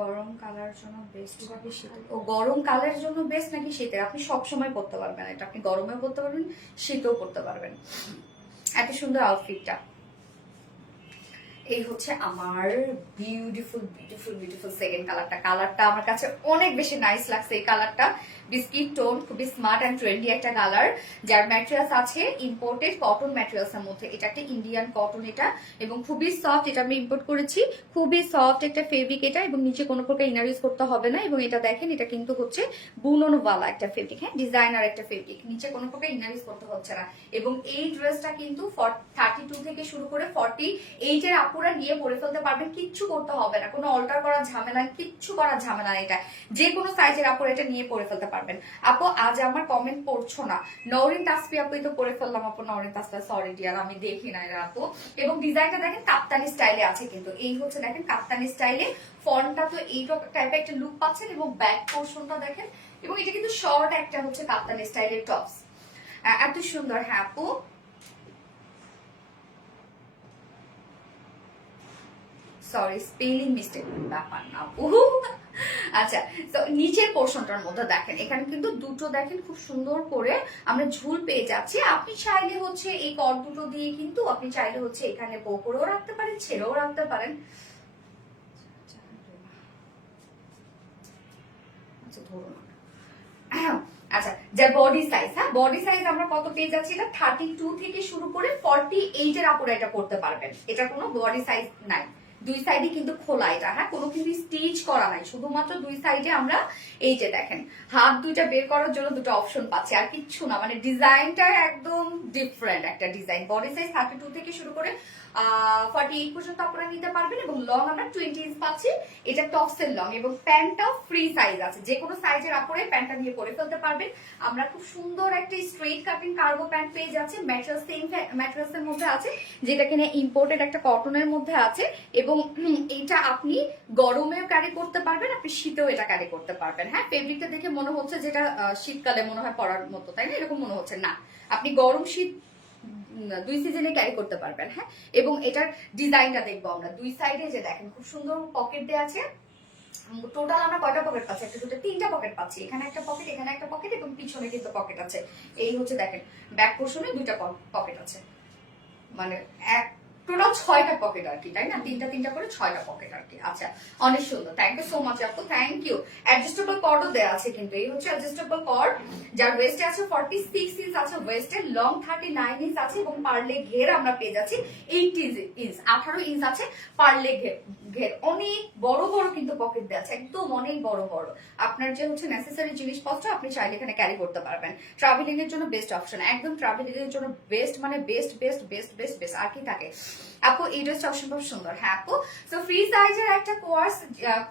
গরম কালার জন্য বেস্ট নাকি শীতের? ও গরম কালারের জন্য বেস্ট নাকি শীতের? আপনি সব সময় পরতে পারবেন এটা, আপনি গরমেও পরতে পারবেন, শীতেও পরতে পারবেন। এত সুন্দর আউটফিটটা। এই হচ্ছে আমার বিউটিফুল বিউটিফুল বিউটিফুল সেকেন্ড কালারটা। কালারটা আমার কাছে অনেক বেশি নাইস লাগছে। এই কালারটা বিস্কিট টোন, খুবই স্মার্ট অ্যান্ড ট্রেন্ডি একটা কালার, যার ম্যাটেরিয়ালস আছে ইম্পোর্টেড কটন ম্যাটেরিয়ালস এর মধ্যে। এটা একটা ইন্ডিয়ান কটন এটা, এবং খুবই সফট। এটা আমি ইম্পোর্ট করেছি, খুবই সফট একটা ফেব্রিক এটা, এবং নিচে কোনো প্রকার ইনার ইউজ করতে হবে না। এবং এটা দেখেন, এটা কিন্তু হচ্ছে বুননওয়ালা একটা ফেব্রিক, হ্যাঁ ডিজাইনার একটা ফেব্রিক, নিচে কোনো প্রকার ইনার ইউজ করতে হচ্ছে না। এবং এই ড্রেসটা কিন্তু 32 থেকে শুরু করে 48 এর আপুরা নিয়ে পরে ফেলতে পারবেন, কিচ্ছু করতে হবে না, কোনো অল্টার করার ঝামেলা, কিচ্ছু করার ঝামেলা। এটা যে কোনো সাইজের আপুরা এটা নিয়ে পরে ফেলতে পারবেন। আপু আজ আমার কমেন্ট পড়ছো না, নওরিন তাসফি আপু তো পরে ফেললাম আপু, নওরিন তাসফি সরি ডিয়ার আমি দেখি না এরা আপু। এবং ডিজাইনটা দেখেন কাপ্তানি স্টাইলে আছে, কিন্তু এই হচ্ছে দেখেন কাপ্তানি স্টাইলে, ফন্টটা তো এই টাইপের একটা লুক পাচ্ছেন, এবং ব্যাক পোর্শনটা দেখেন, এবং এটা কিন্তু শর্ট একটা হচ্ছে কাপ্তানি স্টাইলের টপস, এত সুন্দর। হ্যাঁ আপু, সরি স্পেলিং মিস্টেক ব্যাপার না আপু। আচ্ছা, তো নিচের পোর্শনটার মধ্যে দেখেন এখানে কিন্তু দুটো দেখেন খুব সুন্দর করে আমরা ঝুল পেয়ে যাচ্ছি। আপনি চাইলে হচ্ছে এই কট দুটো দিয়ে কিন্তু আপনি চাইলে হচ্ছে এখানে বো করেও রাখতে পারেন, ছেড়েও রাখতে পারেন। আচ্ছা ধরুন, আচ্ছা যা বডি সাইজ, হ্যাঁ বডি সাইজ আমরা কত পেয়ে যাচ্ছি, এটা 32 থেকে শুরু করে 48 এর আপুরা এটা করতে পারবেন। এটা কোনো বডি সাইজ নাই, দুই সাইডে কিন্তু খোলা এটা, হ্যাঁ কোনো কিন্তু স্টিচ করা নাই, শুধুমাত্র দুই সাইডে আমরা এই যে দেখেন হাত দুইটা বের করার জন্য দুটো অপশন পাচ্ছি, আর কিচ্ছু না। মানে ডিজাইনটা একদম ডিফারেন্ট একটা ডিজাইন। বডি সাইজ 32 থেকে শুরু করে 48 পর্যন্ত আপনারা নিতে পারবেন, এবং লং আমরা 20 ইঞ্চ পাচ্ছি। এটা টপসের লং, এবং প্যান্টটাও ফ্রি সাইজ আছে, যে কোনো সাইজের আপুরে প্যান্টটা নিয়ে পরে ফেলতে পারবেন। আমরা খুব সুন্দর একটা স্ট্রেট কাটিং কার্গো প্যান্ট পেয়ে যাচ্ছি, ম্যাটেরিয়াল সেম ম্যাটেরিয়ালস এর মধ্যে আছে, যেটা কিনা ইম্পোর্টেড একটা কটনের মধ্যে আছে। এবং এটা আপনি গরমেও ক্যারি করতে পারবেন, আপনি শীতেও এটা ক্যারি করতে পারবেন। হ্যাঁ ফেব্রিকটা দেখে মনে হচ্ছে যেটা শীতকালে মনে হয় পরার মতো, তাই না? এরকম মনে হচ্ছে না, আপনি গরম শীত দুই সিজনে ক্যারি করতে পারবেন। হ্যাঁ, এবং এটার ডিজাইনটা দেখবো আমরা। দুই সাইডে যে দেখেন খুব সুন্দর পকেট দেওয়া আছে। টোটাল আমরা কয়টা পকেট পাচ্ছি? একটা দুটো তিনটা পকেট পাচ্ছি, এখানে একটা পকেট, এখানে একটা পকেট, এবং পিছনে কিন্তু পকেট আছে। এই হচ্ছে দেখেন ব্যাক পোর্শনে দুইটা পকেট আছে, মানে টোটাল 6টা পকেট আর কি, তাই না? তিনটা তিনটা করে 6টা পকেট আর কি। আচ্ছা, অনেক সুন্দর, থ্যাংক ইউ সো মাচ আপু, থ্যাংক ইউ। অ্যাডজাস্টেবল কর্ডও দেওয়া আছে কিন্তু, এই হচ্ছে অ্যাডজাস্টেবল কর্ড, যার ওয়েস্টে আছে 46 ইঞ্চ আছে, ওয়েস্টে লং 39 ইঞ্চ আছে, এবং পার্লে ঘের আমরা পেয়ে যাচ্ছি 18 ইঞ্চ, 18 ইঞ্চ আছে পার্লে ঘের। অনেক বড় বড় কিন্তু পকেট দেওয়া আছে, একদম অনেক বড় বড়। আপনার যে হচ্ছে নেসেসারি জিনিসপত্র আপনি চাইলে এখানে ক্যারি করতে পারবেন। ট্রাভেলিং এর জন্য বেস্ট অপশন, একদম ট্রাভেলিং এর জন্য বেস্ট, মানে best best best best best, আর কি থাকে আপু? এই ড্রেসটা অসম্ভব সুন্দর। হ্যাঁ আপু, সো ফ্রি সাইজের একটা কোয়ার্স,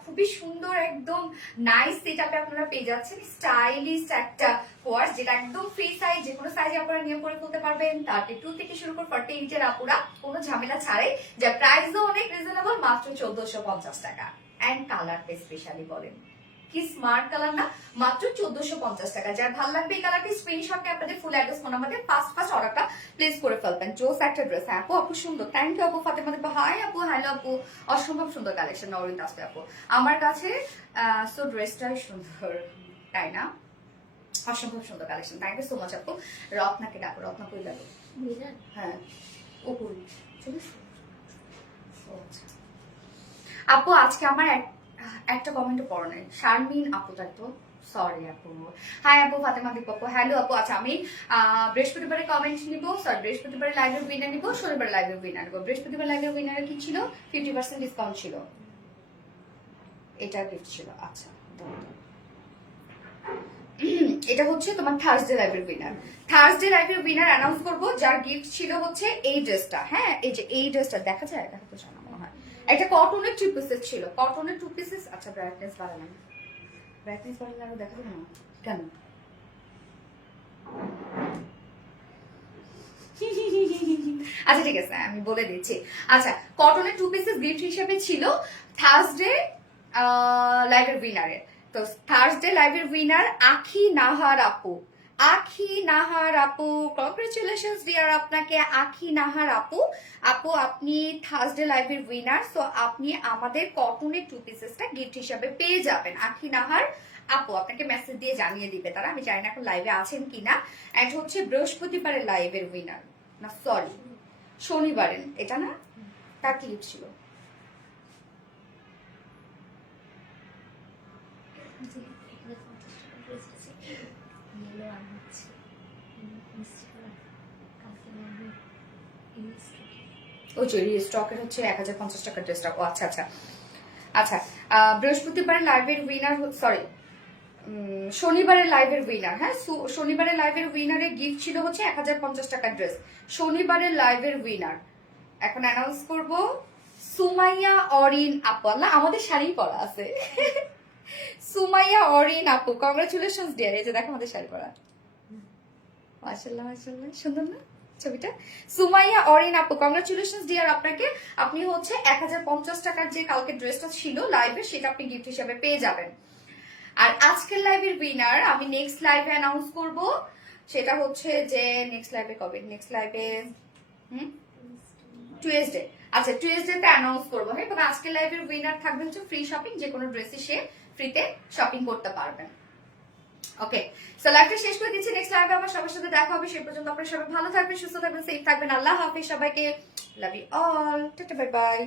খুবই সুন্দর, একদম নাইস সেটআপে আপনারা পেয়ে যাচ্ছেন, স্টাইলিশ একটা কোয়ার্স, যেটা একদম ফ্রি সাইজ, যে কোনো সাইজে আপনারা নিয়ে করে ফেলতে পারবেন। 32 থেকে শুরু করে 48 এর আপুরা কোনো ঝামেলা ছাড়াই, যার প্রাইসও অনেক রিজনেবল, মাত্র 1450 টাকা। এন্ড কালারটা স্পেশালি বলেন, কি স্মার্ট কালার না, মাত্র 1450 টাকা। যার ভালো লাগবে এই কালারটি স্ক্রিনশট নিয়ে আপনাদের ফুল অ্যাড্রেস ফোন নাম্বার দিয়ে ফার্স্ট অর্ডারটা প্লেস করে ফেলবেন। জোস একটা ড্রেস। আপু আপু সুন্দর, থ্যাংক ইউ আপু। ফাতেমা দেবা হাই আপু, হ্যালো আপু, অসম্ভব সুন্দর কালেকশন নরিন আসবে আপু আমার কাছে। সো ড্রেসটাই সুন্দর, তাই না? অসম্ভব সুন্দর collection, thank you so much আপু। রত্নাকে ডাকো, রত্না কই লাগো? হ্যাঁ ওপর চলে। আপু আজকে আমার একটা কমেন্টও পড়ো নাই, শারমিন আপু, তাই তো? সরি আপু। হাই আপু, ফাতেমা দীপ আপু, হ্যালো আপু। আচ্ছা, আমি বৃহস্পতিবারে কমেন্ট নিব, সরি বৃহস্পতিবারে লাইভের উইনার নিব, শনিবার লাইভের উইনার নিব। বৃহস্পতিবার লাইভের উইনারে কি ছিল? 50% ডিসকাউন্ট ছিল, এটা গিফট ছিল। আচ্ছা, এটা হচ্ছে তোমার থার্সডে লাইভের উইনার। থার্সডে লাইভের উইনার অ্যানাউন্স করবো, যার গিফট ছিল হচ্ছে এই ড্রেসটা। হ্যাঁ, এই যে এই ড্রেসটা দেখা যায়, দেখা তো জানা মনে হয়, একটা কটনের 2 পিসেস ছিল, কটনের 2 পিসেস। আচ্ছা, ব্রাইটনেস বাড়ালাম, ব্রাইটনেস বাড়ালে আরো দেখা যাবে না কেন? আচ্ছা ঠিক আছে, আমি বলে দিচ্ছি। আচ্ছা, কটনের 2 পিসেস গিফট হিসেবে ছিল থার্সডে লাইভের উইনারে। তো থার্সডে লাইভের উইনার আখি নাহার আপু। আখি নাহার আপু, কংগ্রেচুলেশনস ডিয়ার আপনাকে, আখি নাহার আপু। আপু আপনি থার্সডে লাইভের উইনার, সো আপনি আমাদের কটনের 2 পিসেসটা গিফট হিসাবে পেয়ে যাবেন। আখি নাহার আপু আপনাকে মেসেজ দিয়ে জানিয়ে দিবে তারা, আমি জানি না এখন লাইভে আছেন কিনা। এন্ড হচ্ছে বৃহস্পতিবারের লাইভের উইনার, না সরি শনিবারের, এটা না? তার কি গিফট ছিল? ওই যে স্টকের হচ্ছে 1050 টাকার ড্রেসটা। ও আচ্ছা আচ্ছা আচ্ছা, বৃহস্পতিবারের লাইভের উইনার, সরি শনিবারের লাইভের উইনার। হ্যাঁ, শনিবারের লাইভের উইনারের গিফট ছিল হচ্ছে 1050 টাকার ড্রেস। শনিবারের লাইভের উইনার এখন অ্যানাউন্স করব সুমাইয়া অরিন আপু। আল্লাহ, আমাদের শাড়ি পরা আছে। সুমাইয়া অরিন আপু, কংগ্রাচুলেশনস ডিয়ার। এই যে দেখো আমাদের শাড়ি পরা, মাশাআল্লাহ মাশাআল্লাহ, সুন্দর না ছবিটা? সুমাইয়া অরিন আপু, কংগ্রাচুলেশনস ডিয়ার আপনাকে। আপনি হচ্ছে 1050 টাকার যে কালকে ড্রেসটা ছিল লাইভে, সেটা আপনি গিফট হিসেবে পেয়ে যাবেন। আর আজকের লাইভের উইনার আমি নেক্সট লাইভে অ্যানাউন্স করব, সেটা হচ্ছে যে নেক্সট লাইভে কবে? নেক্সট লাইভে টুয়েসডে। আচ্ছা, টুয়েসডেতে অ্যানাউন্স করবো। হ্যাঁ, এবং আজকের লাইভের উইনার থাকবে হচ্ছে ফ্রি শপিং, যে কোনো ড্রেসই সে ফ্রিতে শপিং করতে পারবেন। ওকে, সো লাইভটা শেষ করে দিচ্ছি। নেক্সট লাইভে আমার সবার সাথে দেখা হবে, সেই পর্যন্ত আপনারা সবাই ভালো থাকবেন, সুস্থ থাকবেন, সেফ থাকবেন। আল্লাহ হাফেজ সবাইকে, love you all, tata bye by.